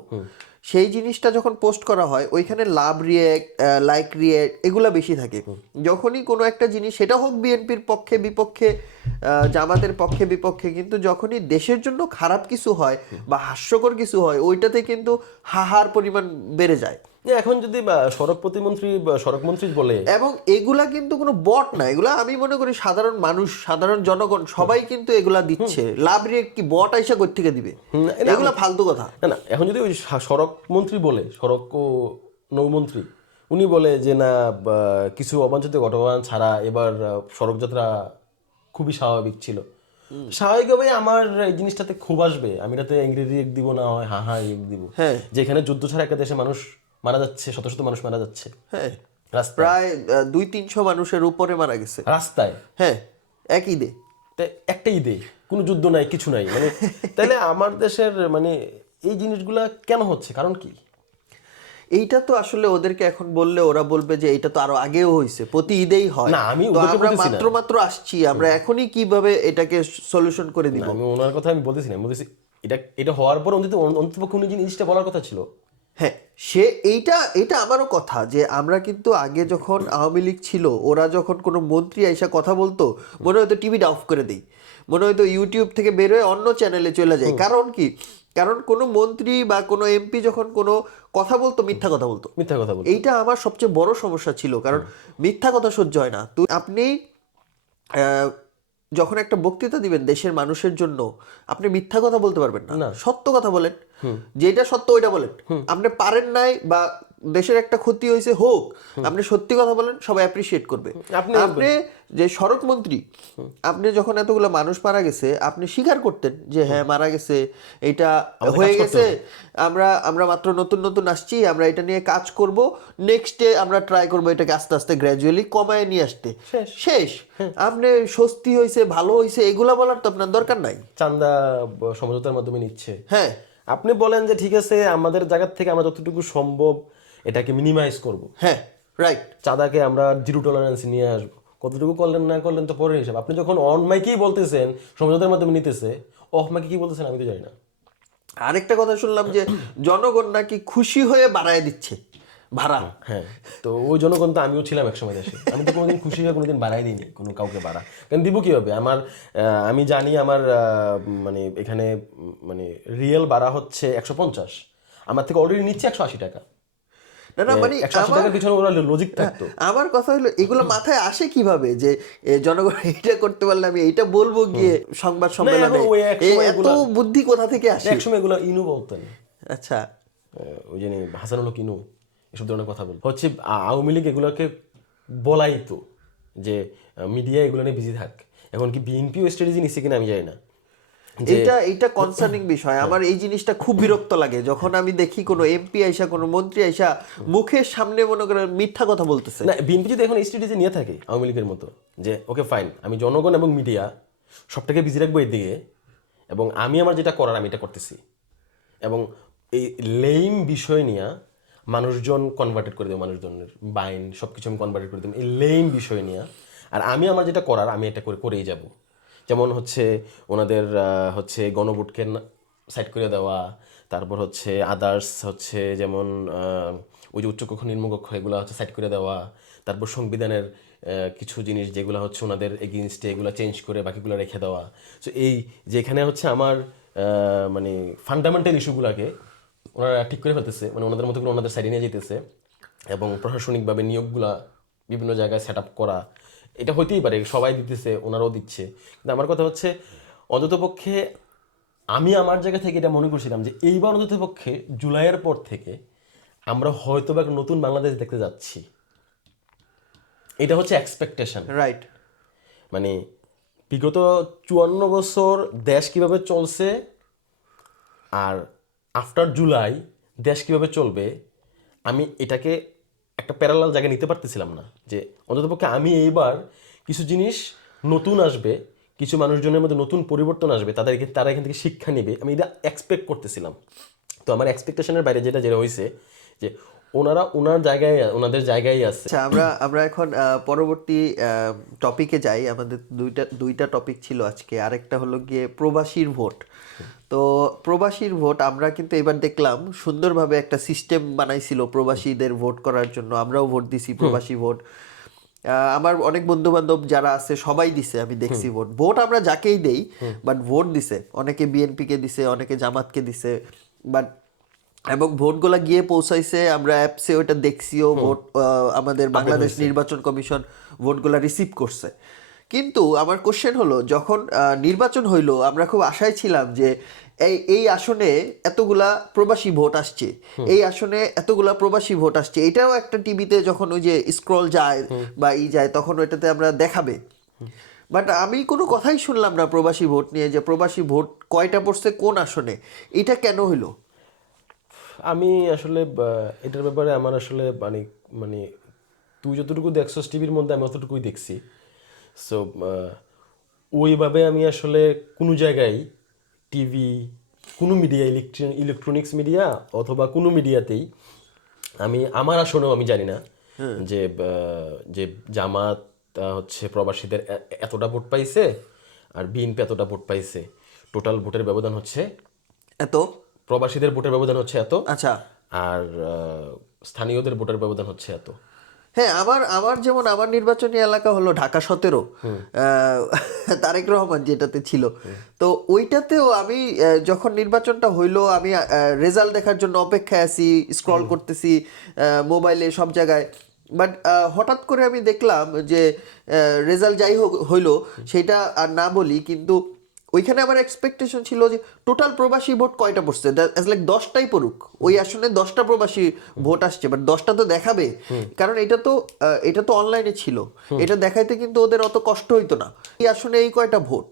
সেই জিনিসটা যখন পোস্ট করা হয় ওইখানে লাভ রিয়েক্ট, লাইক রিয়েক্ট এগুলা বেশি থাকে। যখনই কোনো একটা জিনিস, সেটা হোক বিএনপির পক্ষে বিপক্ষে, জামাতের পক্ষে বিপক্ষে, কিন্তু যখনই দেশের জন্য খারাপ কিছু হয় বা হাস্যকর কিছু হয়, ওইটাতে কিন্তু হাহার পরিমাণ বেড়ে যায়। এখন যদি সড়ক মন্ত্রী বলে, এবং এগুলা কিন্তু কোনো বট না, এগুলা আমি মনে করি সাধারণ মানুষ, সাধারণ জনগণ সবাই কিন্তু এগুলা দিচ্ছে। লাভ রিয়েক্ট কি বট আইসা কই থেকে দিবে? এগুলা ফালতু কথা। না এখন যদি ওই সড়ক মন্ত্রী বলে, সড়ক ও নৌমন্ত্রী, উনি বলে যে না কিছু অবাঞ্ছিত ঘটনা ছাড়া এবার সড়ক যাত্রা খুবই স্বাভাবিক ছিল, স্বাভাবিকভাবে আমার এই জিনিসটাতে ক্ষোভ আসবে, আমি এটাতে ইংরেজি এক দিব, না হয় হা দিব, যেখানে যুদ্ধ ছাড়া একটা দেশে মানুষ মারা যাচ্ছে, শত শত মানুষ মারা যাচ্ছে, হ্যাঁ, রাস্তায় প্রায় 200-300 মানুষের উপরে মারা গেছে রাস্তায়, হ্যাঁ, একই ঈদে। একটা ঈদে কোনো যুদ্ধ নাই, কিছু নাই, মানে তাহলে আমার দেশের মানে এই জিনিসগুলা কেন হচ্ছে, কারণ কি? এইটা তো আসলে ওদেরকে এখন বললে ওরা বলবে যে এইটা তো আরো আগেও হয়েছে, প্রতি ঈদেই হয়। না আমি তো আমরা মাত্র আসছি, আমরা এখনই কিভাবে এটাকে সলিউশন করে দিব? আমি ওনার কথা আমি বলতেছি না, আমি বলতেছি এটা হওয়ার পর অন্ততপক্ষে উনি জিনিসটা বলার কথা ছিল। হ্যাঁ, এইটা আমারও কথা, যে আমরা কিন্তু আগে যখন আওয়ামী লীগ ছিল, ওরা যখন কোনো মন্ত্রী আইসা কথা বলতো, মনে হয়তো টিভিটা অফ করে দেই, মনে হয়তো ইউটিউব থেকে বের হয়ে অন্য চ্যানেলে চলে যায়। কারণ কি? কারণ কোনো মন্ত্রী বা কোনো এমপি যখন কোনো কথা বলতো, মিথ্যা কথা বলতো। এইটা আমার সবচেয়ে বড় সমস্যা ছিল, কারণ মিথ্যা কথা সহ্য হয় না। তো আপনি যখন একটা বক্তৃতা দিবেন দেশের মানুষের জন্য, আপনি মিথ্যা কথা বলতে পারবেন না, সত্য কথা বলেন, যেটা সত্য ওইটা বলেন। আপনি পারেন নাই বা দেশের একটা ক্ষতি হয়েছে হোক, আপনি সত্যি কথা বলেন, সবাই অ্যাপ্রিসিয়েট করবে। আপনি যে সড়ক মন্ত্রী, আপনি যখন এতগুলো মানুষ মারা গেছে, আপনি স্বীকার করতেন যে হ্যাঁ মারা গেছে, এটা হয়ে গেছে, আমরা মাত্র নতুন আসছি, আমরা এটা নিয়ে কাজ করব, নেক্সটে আমরা ট্রাই করবো এটাকে আস্তে আস্তে গ্র্যাজুয়ালি কমায় নিয়ে আসতে। শেষ। আপনি স্বস্তি হয়েছে, ভালো হয়েছে, এগুলা বলার তো আপনার দরকার নাই। চান্দা সমঝোতার মাধ্যমে নিচ্ছে, হ্যাঁ, আপনি বলেন যে ঠিক আছে আমাদের জায়গা থেকে আমরা যতটুকু সম্ভব এটাকে মিনিমাইজ করব। হ্যাঁ, রাইট। চাঁদাকে আমরা জিরো টলারেন্স নিয়ে আসবো, কতটুকু করলেন না করলেন তো পরের হিসাব। আপনি যখন অন মাইকেই বলতেছেন সমঝোতার মাধ্যমে নিতেছে, অফ মাইকে কি বলতেছেন আমি তো জানি না। আরেকটা কথা শুনলাম যে জনগণ নাকি খুশি হয়ে বাড়ায় দিচ্ছে, ভাড়া। হ্যাঁ, তো ওই জনগণ তো আমিও ছিলাম একসময় দেশে, আমি তো কোনোদিন খুশি হয়ে কোনোদিন বাড়াই দিইনি কোনো কাউকে ভাড়া, কারণ দিব কীভাবে আমার আমি জানি আমার মানে এখানে মানে রিয়েল ভাড়া হচ্ছে 150, আমার থেকে অলরেডি নিচ্ছে 180 টাকা। না না, মানে 180 টাকার পিছনে ওরা লজিক থাকতো। আমার কথা হলো এগুলো মাথায় আসে কিভাবে যে জনগণ এইটা করতে পারলে আমি এইটা বলবো গিয়ে সংবাদ না, সম্মেলনে, এখন ওই এক সময় এত বুদ্ধি কোথা থেকে আসে? একসময় এগুলো ইনু বলতেন, আচ্ছা, ওই যে হাসানুল কিনু এসব ধরনের কথা বল হচ্ছে আওয়ামী লীগ এগুলোকে বলাই তো যে মিডিয়া এগুলো নিয়ে বিজি থাক। এখন কি বিএনপিও স্ট্র্যাটেজি নিচ্ছে কিনা আমি জানি না। এইটা কনসার্নিং বিষয়। আমার এই জিনিসটা খুব বিরক্ত লাগে যখন আমি দেখি কোনো এমপি আইসা কোনো মন্ত্রী আইসা মুখের সামনে মনে করেন মিথ্যা কথা বলতেছে। না, বিএনপি যদি এখন স্ট্র্যাটেজি নিয়ে থাকে আওয়ামী লীগের মতো যে ওকে ফাইন, আমি জনগণ এবং মিডিয়া সবটাকে বিজি রাখবো এদিকে, এবং আমি আমার যেটা করার আমি এটা করতেছি, এবং এই লেইম বিষয় নিয়ে মানুষজন কনভার্টেড করে দেবো, মানুষজনের বাইন সব কিছু আমি কনভার্টেড করে দেবো এই লেইম বিষয় নিয়ে, আর আমি আমার যেটা করার আমি এটা করেই যাব। যেমন হচ্ছে ওনাদের হচ্ছে গণভোটকে সাইড করে দেওয়া, তারপর হচ্ছে আদার্স হচ্ছে যেমন ওই যে উচ্চকক্ষ নিম্নকক্ষ এগুলো হচ্ছে সাইড করে দেওয়া, তারপর সংবিধানের কিছু জিনিস যেগুলো হচ্ছে ওনাদের এগেইনস্টে এগুলো চেঞ্জ করে বাকিগুলো রেখে দেওয়া। সো এই যেখানে হচ্ছে আমার মানে ফান্ডামেন্টাল ইস্যুগুলোকে ওনারা ঠিক করে ফেলতেছে, মানে ওনাদের মতো করে ওনাদের সাইডে নিয়ে যেতেছে, এবং প্রশাসনিকভাবে নিয়োগগুলা বিভিন্ন জায়গায় সেট আপ করা, এটা হইতেই পারে সবাই দিতেছে, ওনারাও দিচ্ছে, কিন্তু আমার কথা হচ্ছে অন্ততপক্ষে আমি আমার জায়গা থেকে এটা মনে করছিলাম যে এইবার অন্ততপক্ষে জুলাইয়ের পর থেকে আমরা হয়তো বা একটা নতুন বাংলাদেশ দেখতে যাচ্ছি, এটা হচ্ছে এক্সপেকটেশন। রাইট। মানে বিগত 54 বছর দেশ কিভাবে চলছে আর আফটার জুলাই দেশ কিভাবে চলবে, আমি এটাকে একটা প্যারালাল জায়গায় নিতে পারতেছিলাম না, যে অন্ততপক্ষে আমি এইবার কিছু জিনিস নতুন আসবে, কিছু মানুষজনের মধ্যে নতুন পরিবর্তন আসবে, তারা এখান থেকে শিক্ষা নেবে, আমি এটা এক্সপেক্ট করতেছিলাম। তো আমার এক্সপেকটেশনের বাইরে যেটা হয়েছে যে ওনারা ওনাদের জায়গায় আছে। আচ্ছা, আমরা এখন পরবর্তী টপিকে যাই। আমাদের দুইটা টপিক ছিল আজকে। আরেকটা হলো গিয়ে প্রবাসীর ভোট। তো প্রবাসীর ভোট আমরা কিন্তু এবার দেখলাম সুন্দরভাবে একটা সিস্টেম বানাইছিল প্রবাসীদের ভোট করার জন্য। আমরাও ভোট দিছি, প্রবাসী ভোট। আমার অনেক বন্ধু বান্ধব যারা আছে সবাই দিছে, আমি দেখছি ভোট আমরা যাকেই দেই, বাট ভোট দিছে। অনেকে বিএনপিকে দিছে, অনেকে জামাতকে দিছে, বাট এবং ভোটগুলা গিয়ে পৌঁছাইছে, আমরা অ্যাপসে ওইটা দেখছিও। ভোট আমাদের বাংলাদেশ নির্বাচন কমিশন ভোটগুলা রিসিভ করছে। কিন্তু আমার কোশ্চেন হলো, যখন নির্বাচন হইলো আমরা খুব আশায় ছিলাম যে এই আসনে এতগুলা প্রবাসী ভোট আসছে, এই আসনে এতগুলা প্রবাসী ভোট আসছে। এটাও একটা টিভিতে যখন ওই যে স্ক্রল যায় বা যায় তখন ওইটাতে আমরা দেখাবে। বাট আমি কোনো কথাই শুনলাম না প্রবাসী ভোট নিয়ে, যে প্রবাসী ভোট কয়টা পড়ছে কোন আসনে, এটা কেন হইলো? আমি আসলে এটার ব্যাপারে আমার আসলে মানে মানে তুই যতটুকু দেখছস টিভির মধ্যে আমি অতটুকুই দেখছি। সো ওইভাবে আমি আসলে কোনো জায়গায় টিভি, কোনো মিডিয়া, ইলেকট্রনিক্স মিডিয়া অথবা কোনো মিডিয়াতেই আমি আমার আসনেও আমি জানি না যে যে জামাত হচ্ছে প্রবাসীদের এতটা ভোট পাইছে আর বিএনপি এতটা ভোট পাইছে। টোটাল ভোটের ব্যবধান হচ্ছে এত, প্রবাসীদের ভোটের ব্যবধান হচ্ছে এত, আচ্ছা। আর স্থানীয়দের ভোটের ব্যবধান হচ্ছে এত। হ্যাঁ, আমার যেমন আমার নির্বাচনী এলাকা হলো ঢাকা 17, তারেক রহমান যেটাতে ছিল। তো ওইটাতেও আমি যখন নির্বাচনটা হইলো আমি রেজাল্ট দেখার জন্য অপেক্ষায় আছি, স্ক্রল করতেছি মোবাইলে সব জায়গায়। বাট হঠাৎ করে আমি দেখলাম যে রেজাল্ট যাই হোক হইলো, সেটা আর না বলি, কিন্তু ওইখানে আমার এক্সপেকটেশন ছিল যে টোটাল প্রবাসী ভোট কয়টা পড়ছে, লাইক 10টাই পড়ুক, ওই আসনে 10টা প্রবাসী ভোট আসছে, বাট 10টা তো দেখাবে, কারণ এটা তো অনলাইনে ছিল, এটা দেখাইতে কিন্তু ওদের অত কষ্ট হইতো না। এই আসনে এই কয়টা ভোট,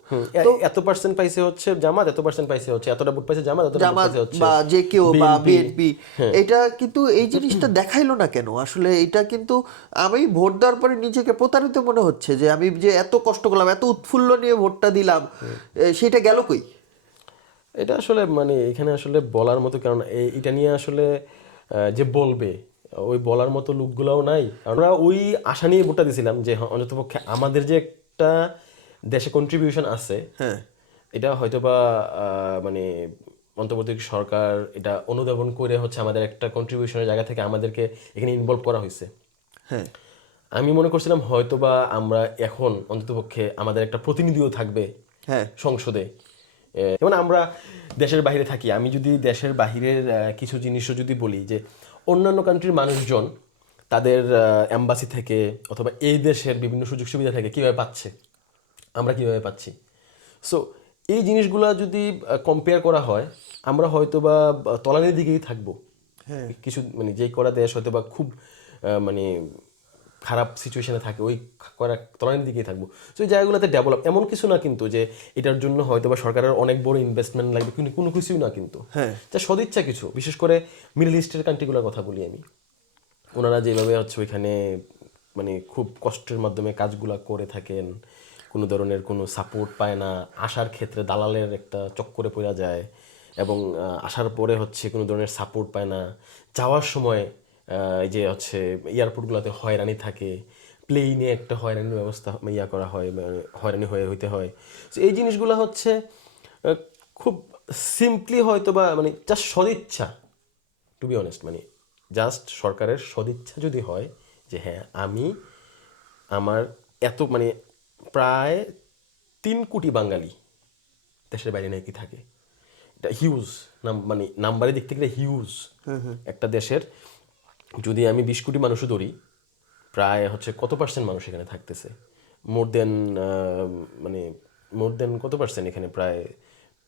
তো এত পার্সেন্ট পাইছে হচ্ছে জামাত, এত পার্সেন্ট পাইছে হচ্ছে, এতটা ভোট পাইছে জামাত, এতটা ভোট জামাত পাইছে হচ্ছে বা যে কেউ বা বিএনপি, হ্যাঁ। এটা কিন্তু এই জিনিসটা দেখাইলো না কেন আসলে? এটা কিন্তু আমি ভোট দেওয়ার পরে নিজেকে প্রতারিত মনে হচ্ছে যে আমি যে এত কষ্ট করলাম, এত উৎফুল্ল নিয়ে ভোটটা দিলাম, সেটা গেল কই? এটা আসলে মানে এখানে আসলে বলার মতো, কারণ এটা নিয়ে আসলে যে বলবে ওই বলার মতো লোকগুলাও নাই। আমরা ওই আশা নিয়ে ভোটটা দিয়েছিলাম যে অন্ততপক্ষে আমাদের যে একটা দেশে কন্ট্রিবিউশন আছে, হ্যাঁ, এটা হয়তো বা মানে অন্তর্বর্তী সরকার এটা অনুধাবন করে হচ্ছে আমাদের একটা কন্ট্রিবিউশনের জায়গা থেকে আমাদেরকে এখানে ইনভলভ করা হয়েছে। হ্যাঁ আমি মনে করছিলাম হয়তোবা আমরা এখন অন্ততপক্ষে আমাদের একটা প্রতিনিধিও থাকবে হ্যাঁ সংসদে। যেমন আমরা দেশের বাইরে থাকি, আমি যদি দেশের বাহিরের কিছু জিনিসও যদি বলি যে অন্যান্য কান্ট্রির মানুষজন তাদের এম্বাসি থেকে অথবা এই দেশের বিভিন্ন সুযোগ সুবিধা থেকে কীভাবে পাচ্ছে, আমরা কীভাবে পাচ্ছি। সো এই জিনিসগুলো যদি কম্পেয়ার করা হয়, আমরা হয়তো বা তলানির দিকেই থাকবো। হ্যাঁ কিছু মানে যেই করা দেশ হয়তো বা খুব মানে খারাপ সিচুয়েশনে থাকে, ওই করা তলানির দিকেই থাকবো। তো এই জায়গাগুলোতে ডেভেলপ এমন কিছু না কিন্তু যে এটার জন্য হয়তো বা সরকারের অনেক বড় ইনভেস্টমেন্ট লাগবে, কিন্তু কোনো কিছুই না কিন্তু। হ্যাঁ যা সদিচ্ছা কিছু, বিশেষ করে মিডল ইস্টের কান্ট্রিগুলোর কথা বলি আমি, ওনারা যেভাবে হচ্ছে ওইখানে মানে খুব কষ্টের মাধ্যমে কাজগুলা করে থাকেন, কোনো ধরনের কোনো সাপোর্ট পায় না, আসার ক্ষেত্রে দালালের একটা চক্করে পড়া যায়, এবং আসার পরে হচ্ছে কোনো ধরনের সাপোর্ট পায় না, যাওয়ার সময় এই যে হচ্ছে এয়ারপোর্টগুলোতে হয়রানি থাকে, প্লেনে একটা হয়রানির ব্যবস্থা করা হয়, হয়রানি হইতে হয়। তো এই জিনিসগুলো হচ্ছে খুব সিম্পলি হয়তো বা মানে জাস্ট সদিচ্ছা, টু বি অনেস্ট, মানে জাস্ট সরকারের সদিচ্ছা যদি হয় যে হ্যাঁ আমি আমার এত মানে প্রায় 3 কোটি বাঙালি দেশের বাইরে নাকি থাকে, এটা হিউজ মানে নাম্বারের দিক থেকে হিউজ একটা দেশের। যদি আমি 20 কোটি মানুষও ধরি, প্রায় হচ্ছে কত পার্সেন্ট মানুষ এখানে থাকতেছে, মোর দেন মানে মোর দেন কত পার্সেন্ট এখানে, প্রায়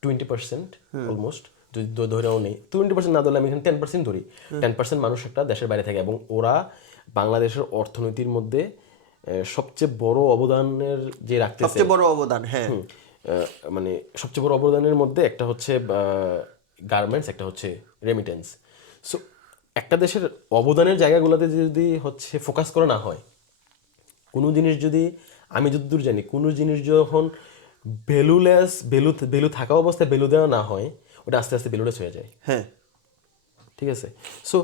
20% অলমোস্ট। যদি ধরেও নেই 20% না ধরলে আমি এখানে 10% ধরি, 10% মানুষ একটা দেশের বাইরে থাকে, এবং ওরা বাংলাদেশের অর্থনীতির মধ্যে সবচেয়ে বড় অবদানের যে রাখতেছে, সবচেয়ে বড় অবদান। হ্যাঁ মানে সবচেয়ে বড় অবদানের মধ্যে একটা হচ্ছে গার্মেন্টস, একটা হচ্ছে রেমিটেন্স। সো একটা দেশের অবদানের জায়গাগুলোতে যদি হচ্ছে ফোকাস করা না হয়, কোনো জিনিস যদি, আমি যতদূর জানি, কোনো জিনিস যখন ভ্যালুলেস, ভ্যালু থাকা অবস্থায় ভ্যালু দেওয়া না হয়, ওটা আস্তে আস্তে ভ্যালুলেস হয়ে যায়। হ্যাঁ ঠিক আছে। সো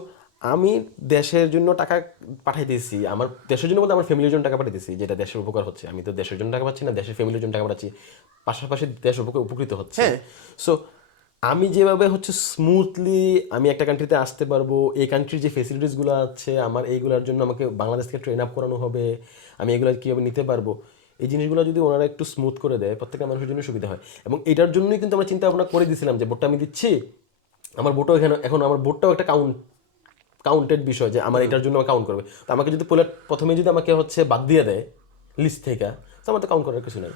আমি দেশের জন্য টাকা পাঠাইতেছি, আমার দেশের জন্য বলতে আমার ফ্যামিলির জন্য টাকা পাঠাইতেছি, যেটা দেশের উপকার হচ্ছে। আমি তো দেশের জন্য টাকা পাচ্ছি না, দেশের ফ্যামিলির জন্য টাকা পাচ্ছি, পাশাপাশি দেশ উপকৃত হচ্ছে। হ্যাঁ সো আমি যেভাবে হচ্ছে স্মুথলি আমি একটা কান্ট্রিতে আসতে পারবো, এই কান্ট্রির যে ফেসিলিটিসগুলো আছে আমার, এইগুলোর জন্য আমাকে বাংলাদেশ থেকে ট্রেন আপ করানো হবে, আমি এগুলো কীভাবে নিতে পারবো, এই জিনিসগুলো যদি ওনারা একটু স্মুথ করে দেয়, প্রত্যেকটা মানুষের জন্য সুবিধা হয়। এবং এটার জন্যই কিন্তু আমরা চিন্তা ভাবনা করে দিয়েছিলাম যে ভোটটা আমি দিচ্ছি, আমার ভোটও এখানে, এখন আমার ভোটটাও একটা কাউন্টেড বিষয়, যে আমার এটার জন্য কাউন্ট করবে। তো আমাকে যদি প্রথমে যদি আমাকে হচ্ছে বাদ দিয়ে দেয় লিস্ট থেকে, তো আমার তো কাউন্ট করার কিছু নেই।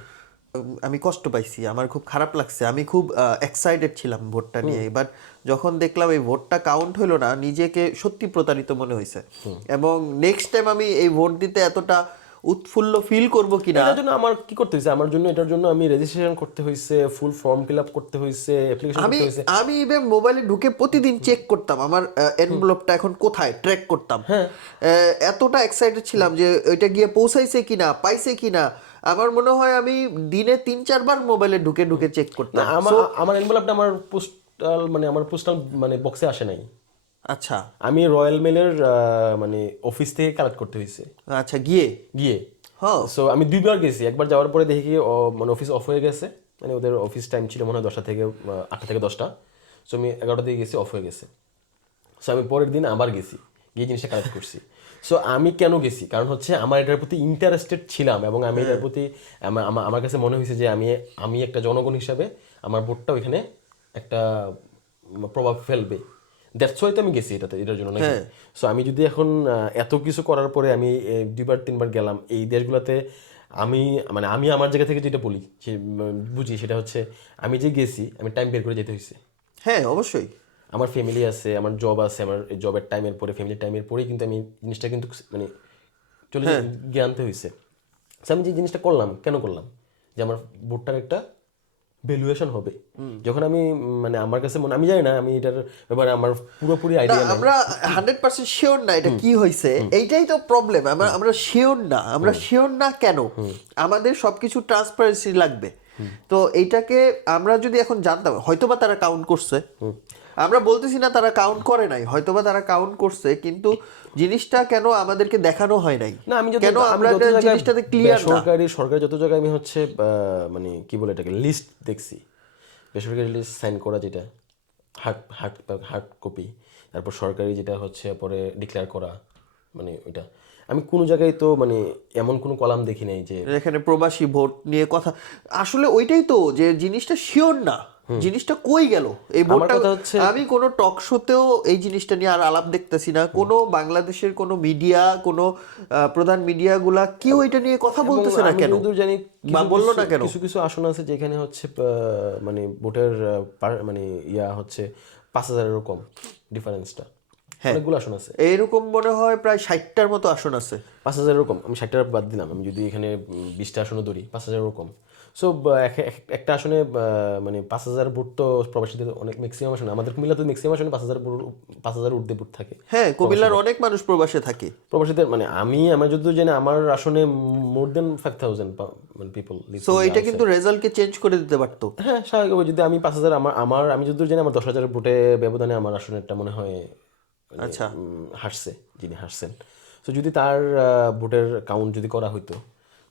আমি কষ্ট পাইছি, আমার খুব খারাপ লাগছে, আমি খুব এক্সাইটেড ছিলাম ভোটটা নিয়ে। বাট যখন দেখলাম এই ভোটটা কাউন্ট হলো না, নিজেকে সত্যি প্রতারিত মনে হয়েছে। এবং নেক্সট টাইম আমি এই ভোট দিতে এতটা উৎফুল্ল ফিল করব কিনা। এটার জন্য আমার কি করতে হয়েছে, আমার জন্য এটার জন্য আমি রেজিস্ট্রেশন করতে হয়েছে, ফুল ফর্ম ফিল আপ করতে হয়েছে, অ্যাপ্লিকেশন আমি করতে হয়েছে। আমি ইভেন মোবাইলে ঢুকে প্রতিদিন চেক করতাম আমার এনভেলপটা এখন কোথায়, ট্র্যাক করতাম। এতটা এক্সাইটেড ছিলাম যে ওইটা গিয়ে পৌঁছাইছে কিনা, পাইছে কিনা। আমার মনে হয় আমি দিনে 3-4 বার মোবাইলে ঢুকে ঢুকে চেক না, করতাম। আমার এনভেলপটা আমার পোস্টাল মানে আমার পোস্টাল মানে বক্সে আসে নাই। আচ্ছা আমি রয়্যাল মেলের মানে অফিস থেকে কালেক্ট করতে হয়েছে আচ্ছা গিয়ে গিয়ে। হ্যাঁ সো আমি 2বার গেছি, একবার যাওয়ার পরে দেখি মানে অফিস অফ হয়ে গেছে, মানে ওদের অফিস টাইম ছিল মনে হয় 10টা থেকে 8টা থেকে 10টা। সো আমি 11টা দিকে গেছি, অফ হয়ে গেছে। সো আমি পরের দিন আবার গেছি, গিয়ে জিনিসটা কালেক্ট করছি। সো আমি কেন গেছি, কারণ হচ্ছে আমার এটার প্রতি ইন্টারেস্টেড ছিলাম, এবং আমি এটার প্রতি আমার কাছে মনে হয়েছে যে আমি একটা জনগণ হিসাবে আমার ভোটটা ওইখানে একটা প্রভাব ফেলবে। দ্যাটস ওয়াই তো আমি গেছি এটার জন্য নাকি। সো আমি যদি এখন এত কিছু করার পরে আমি 2বার 3বার গেলাম এই দেশগুলোতে, আমি মানে আমি আমার জায়গা থেকে যেটা বলি বুঝি, সেটা হচ্ছে আমি যে গেছি আমি টাইম বের করে যেতে হয়েছে। হ্যাঁ অবশ্যই। আমার ফ্যামিলি আছে, আমার জব আছে, আমার জবের টাইমের পরে ফ্যামিলির টাইমের পরেই কিন্তু আমি জিনিসটা কিন্তু মানে চলে গিয়ে আনতে হয়েছে। আমি যে জিনিসটা করলাম, কেন করলাম, যে আমার ভোটটার একটা ভ্যালুয়েশন হবে। যখন আমি মানে আমার কাছে আমি জানি না, আমি এটার ব্যাপারে আমার পুরোপুরি আইডিয়া নেই। আমরা 100% শিওর না এটা কি হয়েছে, এইটাই তো প্রবলেম। আমরা শিওর না, আমরা শিওর না কেন, আমাদের সবকিছু ট্রান্সপারেন্সি লাগবে। তো এইটাকে আমরা যদি এখন জানতাম, হয়তোবা তারা কাউন্ট করছে, আমরা বলতেছি না তারা কাউন্ট করে নাই, হয়তোবা তারা কাউন্ট করছে, কিন্তু জিনিসটা কেন আমাদেরকে দেখানো হয় নাই, না আমি কেন আমরা জিনিসটাতে ক্লিয়ার না। সরকারি যত জায়গায় আমি হচ্ছে মানে কি বলে এটাকে লিস্ট দেখছি, বেসরকারি লিস্ট সাইন করা যেটা, হার্ড কপি, তারপর সরকারি যেটা হচ্ছে পরে ডিক্লেয়ার করা, মানে ওইটা আমি কোনো জায়গায় তো মানে এমন কোনো কলাম দেখি নাই যে এখানে প্রবাসী ভোট নিয়ে কথা, আসলে ওইটাই তো যে জিনিসটা শিওর না, জিনিসটা কই গেল এই ভোটটা। কথা হচ্ছে- আমি কোনো টক শোতেও এই জিনিসটা নিয়ে আর আলাপ দেখতেছি না, কোনো বাংলাদেশের কোনো মিডিয়া, কোনো প্রধান মিডিয়াগুলা কেউ এটা নিয়ে কথা বলতেছে না আমি কেন, যতদূর জানি বা বললো না কেন? কিছু কিছু আসন আছে যেখানে হচ্ছে মানে ভোটের মানে ইয়া হচ্ছে 5,000-এরও কম ডিফারেন্সটা, অনেকগুলো আসন আছে। এইরকম মনে হয় প্রায় 60টার মতো আসন আছে। 5,000-এরও কম, আমি 60টা বাদ দিলাম, আমি যদি এখানে 20টা আসনও ধরি 5,000-এরও কম। সো একটা আসনে মানে 5,000 ভোট তো প্রবাসীদের অনেক, ম্যাক্সিমাম আসনে, আমাদের কুমিল্লাতে ম্যাক্সিমাম আসনে 5,000 ঊর্ধ্বে ভোট থাকে হ্যাঁ, কুমিল্লার অনেক মানুষ প্রবাসে থাকে। প্রবাসীদের। মানে আমার যতদূর জানি আমার আসনে মোর দেন 5,000 মানে পিপল। সো এটা কিন্তু রেজাল্টকে চেঞ্জ করে দিতে পারতো। হ্যাঁ, স্বাভাবিকভাবে যদি আমি 5,000, আমি যতদূর জানি আমার 10,000 ভোটে ব্যবধানে আমার আসনেরটা মনে হয় আচ্ছা, হারছে, যিনি হারছেন। তো যদি তার ভোটের কাউন্ট যদি করা হইতো,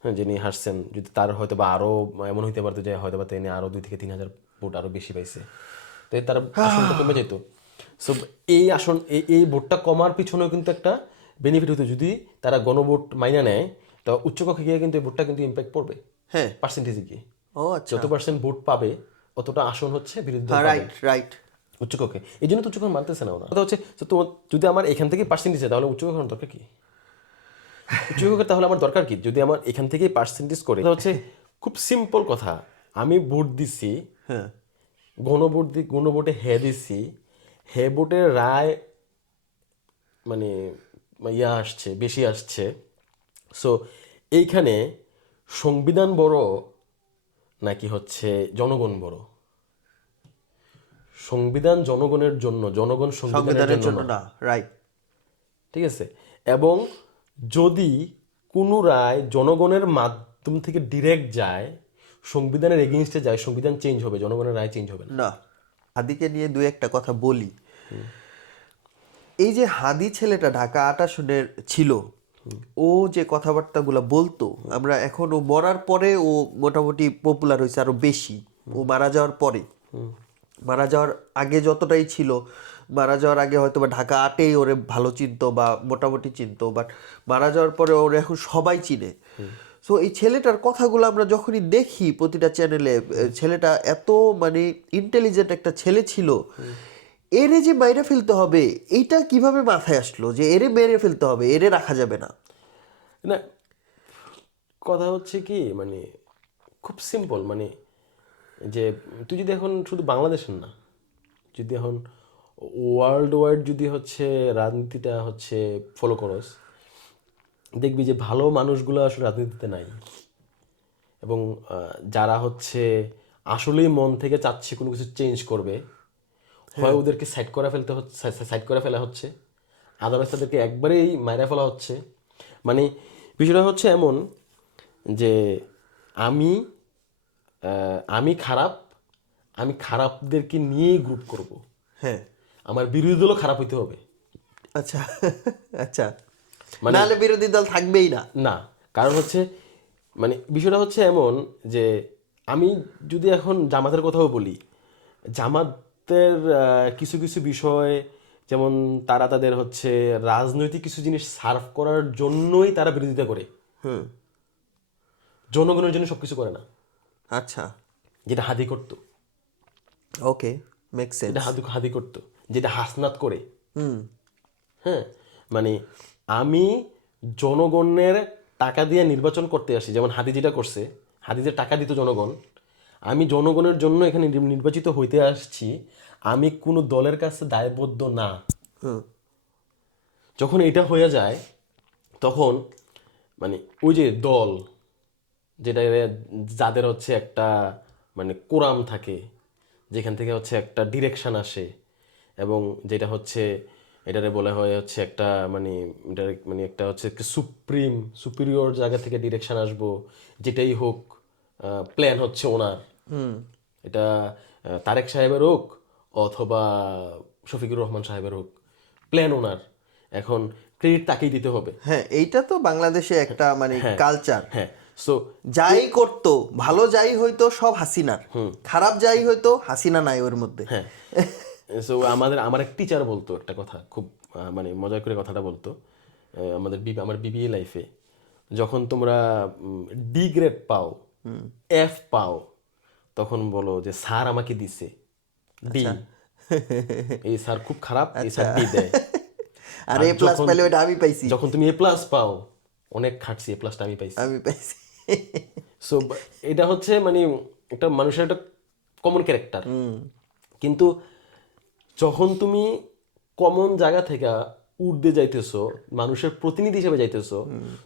হ্যাঁ, যিনি হারছেন, যদি তার হয়তো বা আরও এমন হইতে পারতো যে হয়তো বা তিনি আরও 2,000-3,000 ভোট আরও বেশি পাইছে, তো তার আসনটা কমে যেত। সো এই আসন এই ভোটটা কমার পিছনেও কিন্তু একটা বেনিফিট হতো, যদি তারা গণভোট মাইনা নেয়, তো উচ্চকক্ষে গিয়ে কিন্তু এই ভোটটা কিন্তু ইম্প্যাক্ট পড়বে হ্যাঁ। পার্সেন্টেজে গিয়ে। ও আচ্ছা, যত পার্সেন্ট ভোট পাবে অতটা আসন হচ্ছে বিরোধী দল পাবে রাইট রাইট। উচ্চকক্ষে। এই জন্য তো উচ্চকক্ষ মানতেছে না ওরা। কথা হচ্ছে তো তোমার যদি আমার এখান থেকে পার্সেন্টেজ, তাহলে উচ্চকক্ষের দরকার কি? উচ্চকক্ষের তাহলে আমার দরকার কি যদি আমার এখান থেকেই পার্সেন্টেজ করে? এটা হচ্ছে খুব সিম্পল কথা, আমি ভোট দিছি, হ্যাঁ, গণভোটে হ্যাঁ দিছি, হ্যাঁ ভোটের রায় মানে ইয়া আসছে, বেশি আসছে। সো এইখানে সংবিধান বড় নাকি হচ্ছে জনগণ বড়? সংবিধান জনগণের জন্য, জনগণ সংবিধানের সংবিধানের জন্য জন্য না। না, রাইট। ঠিক আছে? এবং যদি কোনো রায় জনগণের মাধ্যম থেকে ডিরেক্ট যায়, সংবিধানের এগেইনস্টে যায়, সংবিধান চেঞ্জ হবে, জনগণের রায় চেঞ্জ হবে না। না, হাদিকে নিয়ে দুই একটা কথা বলি। এই যে হাদি ছেলেটা ঢাকা 8 আসনের ছিল, ও যে কথাবার্তাগুলো বলতো, আমরা এখন ও মরার পরে ও মোটামুটি পপুলার হয়েছে আরো বেশি। ও মারা যাওয়ার পরে, মারা যাওয়ার আগে যতটাই ছিল, মারা যাওয়ার আগে হয়তো বা ঢাকা 8-এই ওরে ভালো চিনতো বা মোটামুটি চিনতো, বাট মারা যাওয়ার পরে ওরে এখন সবাই চিনে। সো এই ছেলেটার কথাগুলো আমরা যখনই দেখি প্রতিটা চ্যানেলে, ছেলেটা এত মানে ইন্টেলিজেন্ট একটা ছেলে ছিল। এরে যে বাইরে ফেলতে হবে, এইটা কিভাবে মাথায় আসলো যে এরে মেরে ফেলতে হবে, এরে রাখা যাবে না? না, কথা হচ্ছে কি মানে খুব সিম্পল, মানে যে তুই যদি এখন শুধু বাংলাদেশের না, যদি এখন ওয়ার্ল্ড ওয়াইড যদি হচ্ছে রাজনীতিটা হচ্ছে ফলো করস, দেখবি যে ভালো মানুষগুলো আসলে রাজনীতিতে নাই। এবং যারা হচ্ছে আসলেই মন থেকে চাচ্ছে কোনো কিছু চেঞ্জ করবে, হয় ওদেরকে সাইড করে ফেলা হচ্ছে, আদারওয়াইজ তাদেরকে একবারেই মাইরা ফেলা হচ্ছে। মানে বিষয়টা হচ্ছে এমন যে আমি আমি খারাপ, আমি খারাপদেরকে নিয়েই গ্রুপ করব, হ্যাঁ, আমার বিরোধী দলও খারাপ হইতে হবে। আচ্ছা আচ্ছা, নাহলে বিরোধী দল থাকবেই না। না, কারণ হচ্ছে মানে বিষয়টা হচ্ছে এমন যে আমি যদি এখন জামাতের কথাও বলি, জামাতের কিছু কিছু বিষয়, যেমন তারা তাদের হচ্ছে রাজনৈতিক কিছু জিনিস সার্ভ করার জন্যই তারা বিরোধিতা করে, জনগণের জন্য সবকিছু করে না। আচ্ছা, যেটা হাদি করতো, ওকে, মেক সেন্স। এটা হাদি করতো, যেটা হাসনাত করে। হ্যাঁ, মানে আমি জনগণের টাকা দিয়ে নির্বাচন করতে আসি, যেমন হাদি যেটা করছে, হাদি যে টাকা দিত জনগণ, আমি জনগণের জন্য এখানে নির্বাচিত হইতে আসছি, আমি কোনো দলের কাছে দায়বদ্ধ না। যখন এটা হয়ে যায় তখন মানে ওই যে দল যেটা, যাদের হচ্ছে একটা মানে কোরাম থাকে, যেখান থেকে হচ্ছে একটা ডিরেকশন আসে, এবং যেটা হচ্ছে এটারে বলা হয় হচ্ছে একটা মানে মানে একটা হচ্ছে সুপিরিয়র জায়গা থেকে ডিরেকশন আসবো, যেটাই হোক প্ল্যান হচ্ছে ওনার, এটা তারেক সাহেবের হোক অথবা শফিকুর রহমান সাহেবের হোক, প্ল্যান ওনার, এখন ক্রেডিট তাকেই দিতে হবে। হ্যাঁ, এইটা তো বাংলাদেশে একটা মানে কালচার। হ্যাঁ, সো যাই করতো, ভালো যাই হইতো সব হাসিনার, খারাপ যাই হইতো হাসিনা নাই ওর মধ্যে। হ্যাঁ, সো আমার এক টিচার বলতো একটা কথা, খুব মানে মজা করে কথাটা বলতো, আমার বিবিএ লাইফে যখন তোমরা ডি গ্রেড পাও, এফ পাও, তখন বলো যে স্যার আমাকে দিছে ডি, আচ্ছা এই স্যার খুব খারাপ, এই আচ্ছা স্যার ডি দেয়। আর আর এ প্লাস পাইলে ওটা আমি পাইছি, যখন তুমি এ প্লাস পাও, অনেক খাটছি, এ প্লাসটা আমি পাইছি। আমি পাইছি। সো এটা হচ্ছে মানে একটা মানুষের একটা কমন ক্যারেক্টার। কিন্তু যখন তুমি কমন জায়গা থেকে উর্ধে যাইতেছো, মানুষের প্রতিনিধি হিসেবে যাইতেছো,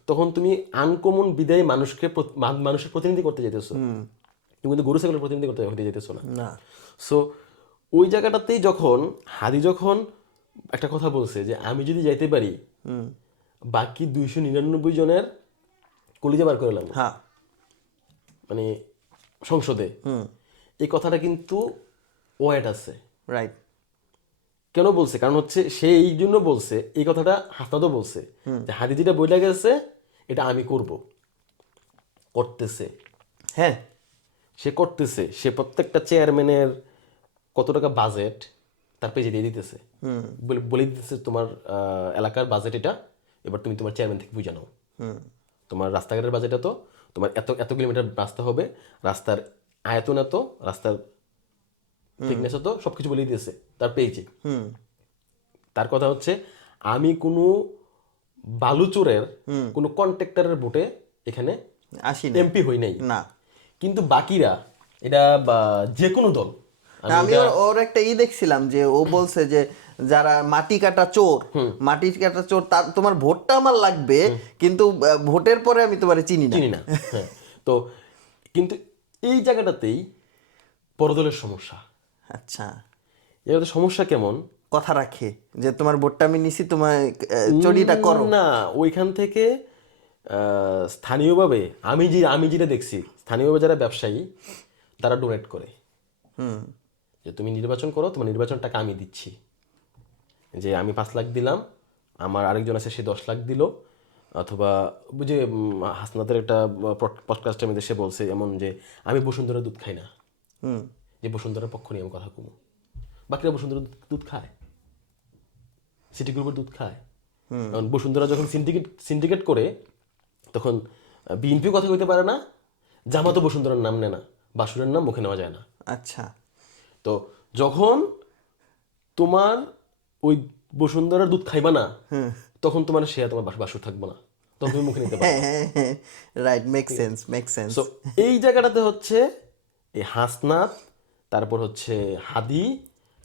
তখন তুমি আনকমন বিদায় মানুষের প্রতিনিধি করতে যাইতেছো, তুমি কিন্তু গরু ছাগলের প্রতিনিধি হতে যেতেছো না। না সো ওই জায়গাটাতেই যখন হাদি যখন একটা কথা বলছে যে আমি যদি যাইতে পারি বাকি 299 জনের কলিজা বার করে লাগবো, হ্যাঁ মানে সংসদে, এই কথাটা কিন্তু ওয়েট আছে। রাইট। কেন বলছে? কারণ হচ্ছে সে এই জন্য বলছে, এই কথাটা হাসনাদও বলছে যে হাদি যেটা বইলা গেছে এটা আমি করব, করতেছে। হ্যাঁ সে করতেছে, সে প্রত্যেকটা চেয়ারম্যানের কত টাকা বাজেট তার পেজে দিয়ে দিতেছে, বলে দিতেছে তোমার এলাকার বাজেট এটা, এবার তুমি তোমার চেয়ারম্যান থেকে বুঝে নাও। তোমার রাস্তাঘাটের বাজেট এত, তোমার এত এত কিলোমিটার রাস্তা হবে, রাস্তার আয়তন এত, রাস্তার থিকনেস এত, সবকিছু বলে দিতেছে তার পেজে। তার কথা হচ্ছে আমি কোনো বালুচোরের কোনো কন্ট্রাক্টরের ভোটে এখানে আসি না এমপি হই নাই, না। কিন্তু বাকিরা এটা বা যে কোনো দল, আমি ওর একটা দেখছিলাম যে ও বলছে যে যারা মাটি কাটা চোর, মাটি কাটা চোর, তার তোমার ভোটটা আমার লাগবে, কিন্তু ভোটের পরে আমি তোমারে চিনি না। চিনি না। হ্যাঁ, তো কিন্তু এই জায়গাটাতেই বড়দলের সমস্যা। আচ্ছা, এটাতে সমস্যা কেমন? কথা রাখে যে তোমার ভোটটা আমি নিছি, তোমার চুরিটা করো না, ওইখান থেকে স্থানীয়ভাবে আমি যেটা দেখছি, স্থানীয়ভাবে যারা ব্যবসায়ী তারা ডোনেট করে, যে তুমি নির্বাচন করো, তোমার নির্বাচন টাকা আমি দিচ্ছি, যে আমি 5 লাখ দিলাম, আমার আরেকজন আছে সে 10 লাখ দিল, অথবা বুঝে হাসনাতের একটা পডকাস্টের মধ্যে সে বলছে এমন যে আমি বসুন্ধরা দুধ খাই না, যে বসুন্ধরার পক্ষ নিয়ে আমি কথা কমু, বাকিরা বসুন্ধরা দুধ খায়, সিটি গ্রুপের দুধ খায়। কারণ বসুন্ধরা যখন সিন্ডিকেট করে তখন বিএনপি কথা কইতে পারে না, জামাতও বসুন্ধরার নাম নেয় না, বাসুরের নাম মুখে নেওয়া যায় না। আচ্ছা, তো যখন তোমার ওই বসুন্ধরার দুধ খাইবা না, তখন তোমার শেয়ার তোমার বাসুর থাকবে না, তখন তুমি মুখে নিতে পারবে না। Right, make sense, make sense. So এই জায়গাটাতে হচ্ছে এই হাসনাত, তারপর হচ্ছে হাদি,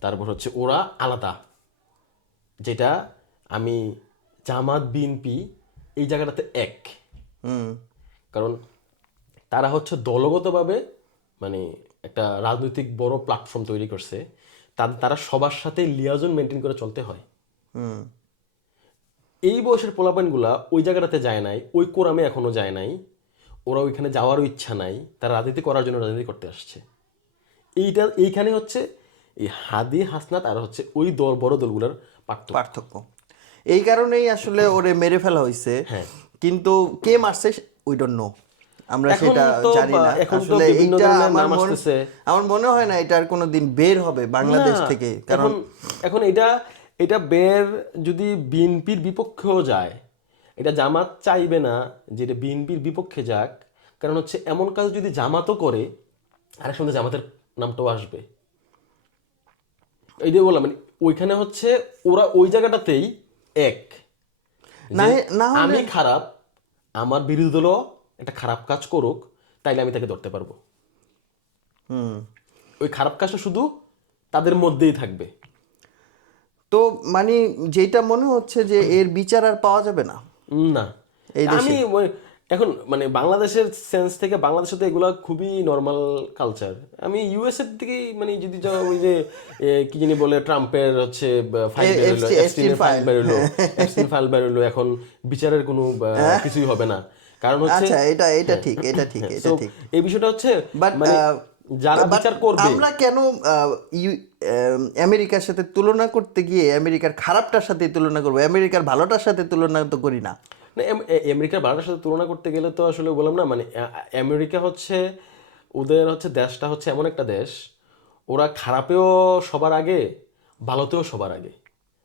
তারপর হচ্ছে ওরা আলাদা, যেটা আমি জামাত বিএনপি এই জায়গাটাতে এক। কারণ তারা হচ্ছে দলগতভাবে মানে একটা রাজনৈতিক বড় প্ল্যাটফর্ম তৈরি করছে, তারা সবার সাথে লিয়াজন মেনটেন করে চলতে হয়। এই বয়সের পোলাপানগুলা ওই জায়গাটাতে যায় নাই, ওই কোরামে এখনো যায় নাই, ওরা ওইখানে যাওয়ারও ইচ্ছা নাই, তারা রাজনীতি করার জন্য রাজনীতি করতে আসছে। এইখানে হচ্ছে এই হাদি হাসনাত আর হচ্ছে ওই বড় দলগুলোর পার্থক্য। এই কারণেই আসলে ওরে মেরে ফেলা হয়েছে, কিন্তু কে মারছে উই ডোন্ট নো, আমরা সেটা জানি না। আসলে এইটা আমার মনে হয় না এটার কোনো দিন বের হবে বাংলাদেশ থেকে, কারণ এখন এটা বের যদি বিএনপির বিপক্ষেও যায়, এটা জামাত চাইবে না যে এটা বিএনপির বিপক্ষে যাক, কারণ হচ্ছে এমন কাজ যদি জামাতও করে আরেক সঙ্গে জামাতের নামটাও আসবে। এই যে বললাম মানে ওইখানে হচ্ছে ওরা ওই জায়গাটাতেই এক, আমি খারাপ, আমার বিরোধী দলও একটা খারাপ কাজ করুক, তাইলে আমি তাকে ধরতে পারবো। ওই খারাপ কাজটা শুধু তাদের মধ্যেই থাকবে। তো মানে যেটা মনে হচ্ছে যে এর বিচার আর পাওয়া যাবে না। না, আমি এখন মানে বাংলাদেশের সেন্স থেকে, বাংলাদেশে তো এগুলো খুবই নর্মাল কালচার। আমি ইউএস এর দিকে মানে যদি যাও, ওই যে কি জানি বলে ট্রাম্পের হচ্ছে ফাইল বেরোলো, এখন বিচারের কোনো কিছুই হবে না, কারণ হচ্ছে এটা ঠিক। এই বিষয়টা হচ্ছে মানে যারা বিচার করবে, আমরা কেন আমেরিকার সাথে তুলনা করতে গিয়ে আমেরিকার খারাপটার সাথে তুলনা করবো, আমেরিকার ভালোটার সাথে তুলনা তো করি না। আমেরিকার ভালোটার সাথে তুলনা করতে গেলে তো আসলে বললাম না, মানে আমেরিকা হচ্ছে ওদের হচ্ছে দেশটা হচ্ছে এমন একটা দেশ, ওরা খারাপেও সবার আগে, ভালোতেও সবার আগে।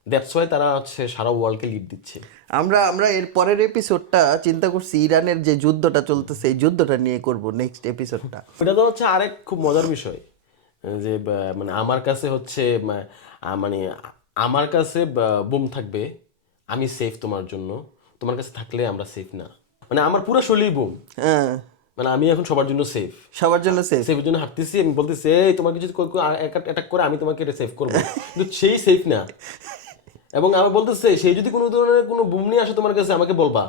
দ্যাটস ওয়াই তারা হচ্ছে সারা ওয়ার্ল্ডকে লিড দিচ্ছে। আমরা আমরা এর পরের এপিসোডটা চিন্তা করছি ইরানের যে যুদ্ধটা চলতেছে এই যুদ্ধটা নিয়ে করব নেক্সট এপিসোডটা। এটা তো হচ্ছে আরেক খুব মজার বিষয় যে মানে আমার কাছে হচ্ছে মানে আমার কাছে বোম থাকবে, আমি সেফ তোমার জন্য, তোমার কাছে থাকলে আমরা সেফ না। মানে আমার পুরো শরীর বোম, হ্যাঁ, মানে আমি এখন সবার জন্য সেফ, সবার জন্য সেফ। সেফের জন্য হাঁটতেছি, আমি বলতেছি এই তোমার কিছু অ্যাটাক করে আমি তোমাকে সেভ করবো, কিন্তু সেই সেফ না। এবং আমি বলতেছে সেই যদি কোনো ধরনের কোনো বুম নিয়ে আসে তোমার কাছে আমাকে বলবা,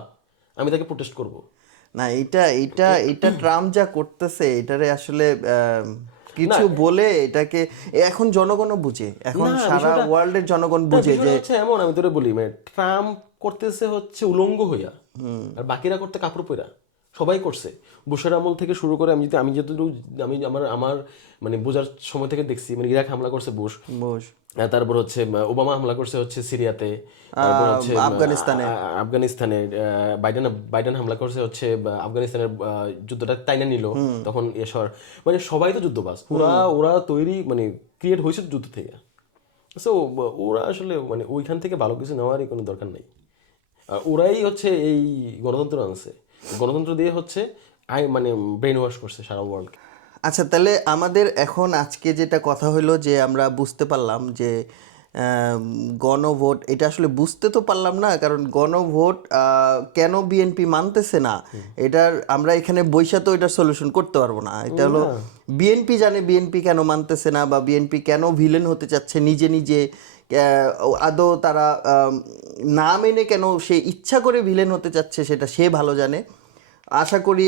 আমি তাকে প্রোটেস্ট করব। না, এটা ট্রাম্প যা করতেছে এটারে আসলে না কিছু বলে এটাকে এখন জনগণও বুঝে, এখন না সারা বিষয়টা ওয়ার্ল্ডের জনগণ না, বুঝে বিষয়টা যে হচ্ছে এমন, আমি তোরে বলি মানে ট্রাম্প করতেছে হচ্ছে উলঙ্গ হইয়া, আর বাকিরা করতে কাপড় পরা, সবাই করছে। বুশের আমল থেকে শুরু করে আমি যতটুকু আমি আমার আমার মানে বোঝার সময় থেকে দেখছি, মানে ইরাক হামলা করছে বুশ, বুশ, তারপর হচ্ছে ওবামা হামলা করছে হচ্ছে সিরিয়াতে, তারপর হচ্ছে আফগানিস্তানে, আফগানিস্তানে বাইডেন বাইডেন হামলা করছে হচ্ছে আফগানিস্তানের যুদ্ধটা তাইনা নিল তখন এসর, মানে সবাই তো যুদ্ধবাজ, ওরা ওরা তৈরি মানে ক্রিয়েট হয়েছে যুদ্ধ থেকে। সো ওরা আসলে মানে ওইখান থেকে ভালো কিছু নেওয়ারই কোনো দরকার নেই। আর ওরাই হচ্ছে এই গণতন্ত্র আনছে, গণতন্ত্র দিয়ে হচ্ছে মানে ব্রেন ওয়াশ করছে সারা ওয়ার্ল্ড। আচ্ছা তাহলে আমাদের এখন আজকে যেটা কথা হলো যে আমরা বুঝতে পারলাম যে গণভোট, এটা আসলে বুঝতে তো পারলাম না, কারণ গণভোট কেন বিএনপি মানতেছে না এটার আমরা এখানে বৈশা তো এটার সলিউশন করতে পারবো না। এটা হলো বিএনপি জানে বিএনপি কেন মানতেছে না, বা বিএনপি কেন ভিলেন হতে চাচ্ছে নিজে নিজে, আদৌ তারা না মেনে কেন সে ইচ্ছা করে ভিলেন হতে চাচ্ছে সেটা সে ভালো জানে।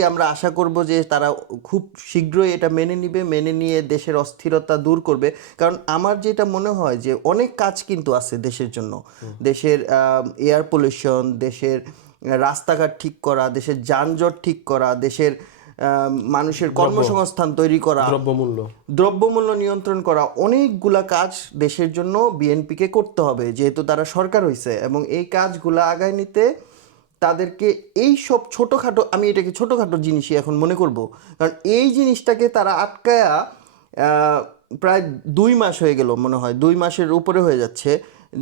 আমরা আশা করব যে তারা খুব শীঘ্রই এটা মেনে নিবে, মেনে নিয়ে দেশের অস্থিরতা দূর করবে। কারণ আমার যেটা মনে হয় যে অনেক কাজ কিন্তু আছে দেশের জন্য, দেশের এয়ার পলিউশন, দেশের রাস্তাঘাট ঠিক করা, দেশের যানজট ঠিক করা, দেশের মানুষের কর্মসংস্থান তৈরি করা, দ্রব্যমূল্য নিয়ন্ত্রণ করা, অনেকগুলা কাজ দেশের জন্য বিএনপিকে করতে হবে যেহেতু তারা সরকার হয়েছে। এবং এই কাজগুলা আগায় নিতে তাদেরকে এই সব ছোটোখাটো, আমি এটাকে ছোটোখাটো জিনিসই এখন মনে করব, কারণ এই জিনিসটাকে তারা আটকায়া প্রায় 2 মাস হয়ে গেল, মনে হয় 2 মাসের উপরে হয়ে যাচ্ছে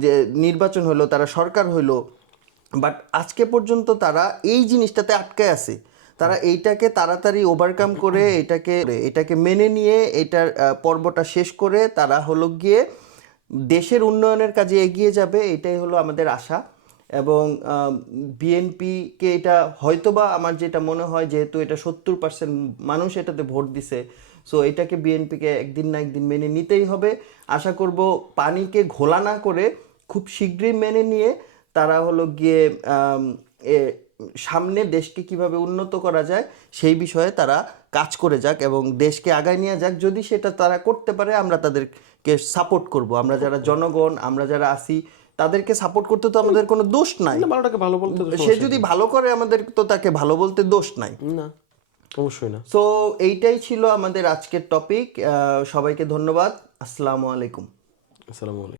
যে নির্বাচন হলো, তারা সরকার হইলো, বাট আজকে পর্যন্ত তারা এই জিনিসটাতে আটকায় আছে। তারা এইটাকে তাড়াতাড়ি ওভারকাম করে এটাকে মেনে নিয়ে এটার পর্বটা শেষ করে তারা হলো গিয়ে দেশের উন্নয়নের কাজে এগিয়ে যাবে, এটাই হলো আমাদের আশা। এবং বিএনপিকে এটা হয়তোবা আমার যেটা মনে হয় যেহেতু এটা 70% মানুষ এটাতে ভোট দিছে, সো এটাকে বিএনপিকে একদিন না একদিন মেনে নিতেই হবে। আশা করব পানিকে ঘোলা না করে খুব শীঘ্রই মেনে নিয়ে তারা হলো গিয়ে সামনে দেশকে কিভাবে উন্নত করা যায় সেই বিষয়ে তারা কাজ করে যাক এবং দেশকে আগায় নিয়ে যাক। যদি সেটা তারা করতে পারে আমরা তাদেরকে সাপোর্ট করব। আমরা যারা জনগণ, আমরা যারা আছি তাদেরকে সাপোর্ট করতে তো আমাদের কোনো দোষ নাই। ভালোটাকে ভালো বলতে সে যদি ভালো করে আমাদের তো তাকে ভালো বলতে দোষ নাই, না অবশ্যই না। সো এইটাই ছিল আমাদের আজকের টপিক। সবাইকে ধন্যবাদ। আসসালামু আলাইকুম। আসসালামু আলাইকুম।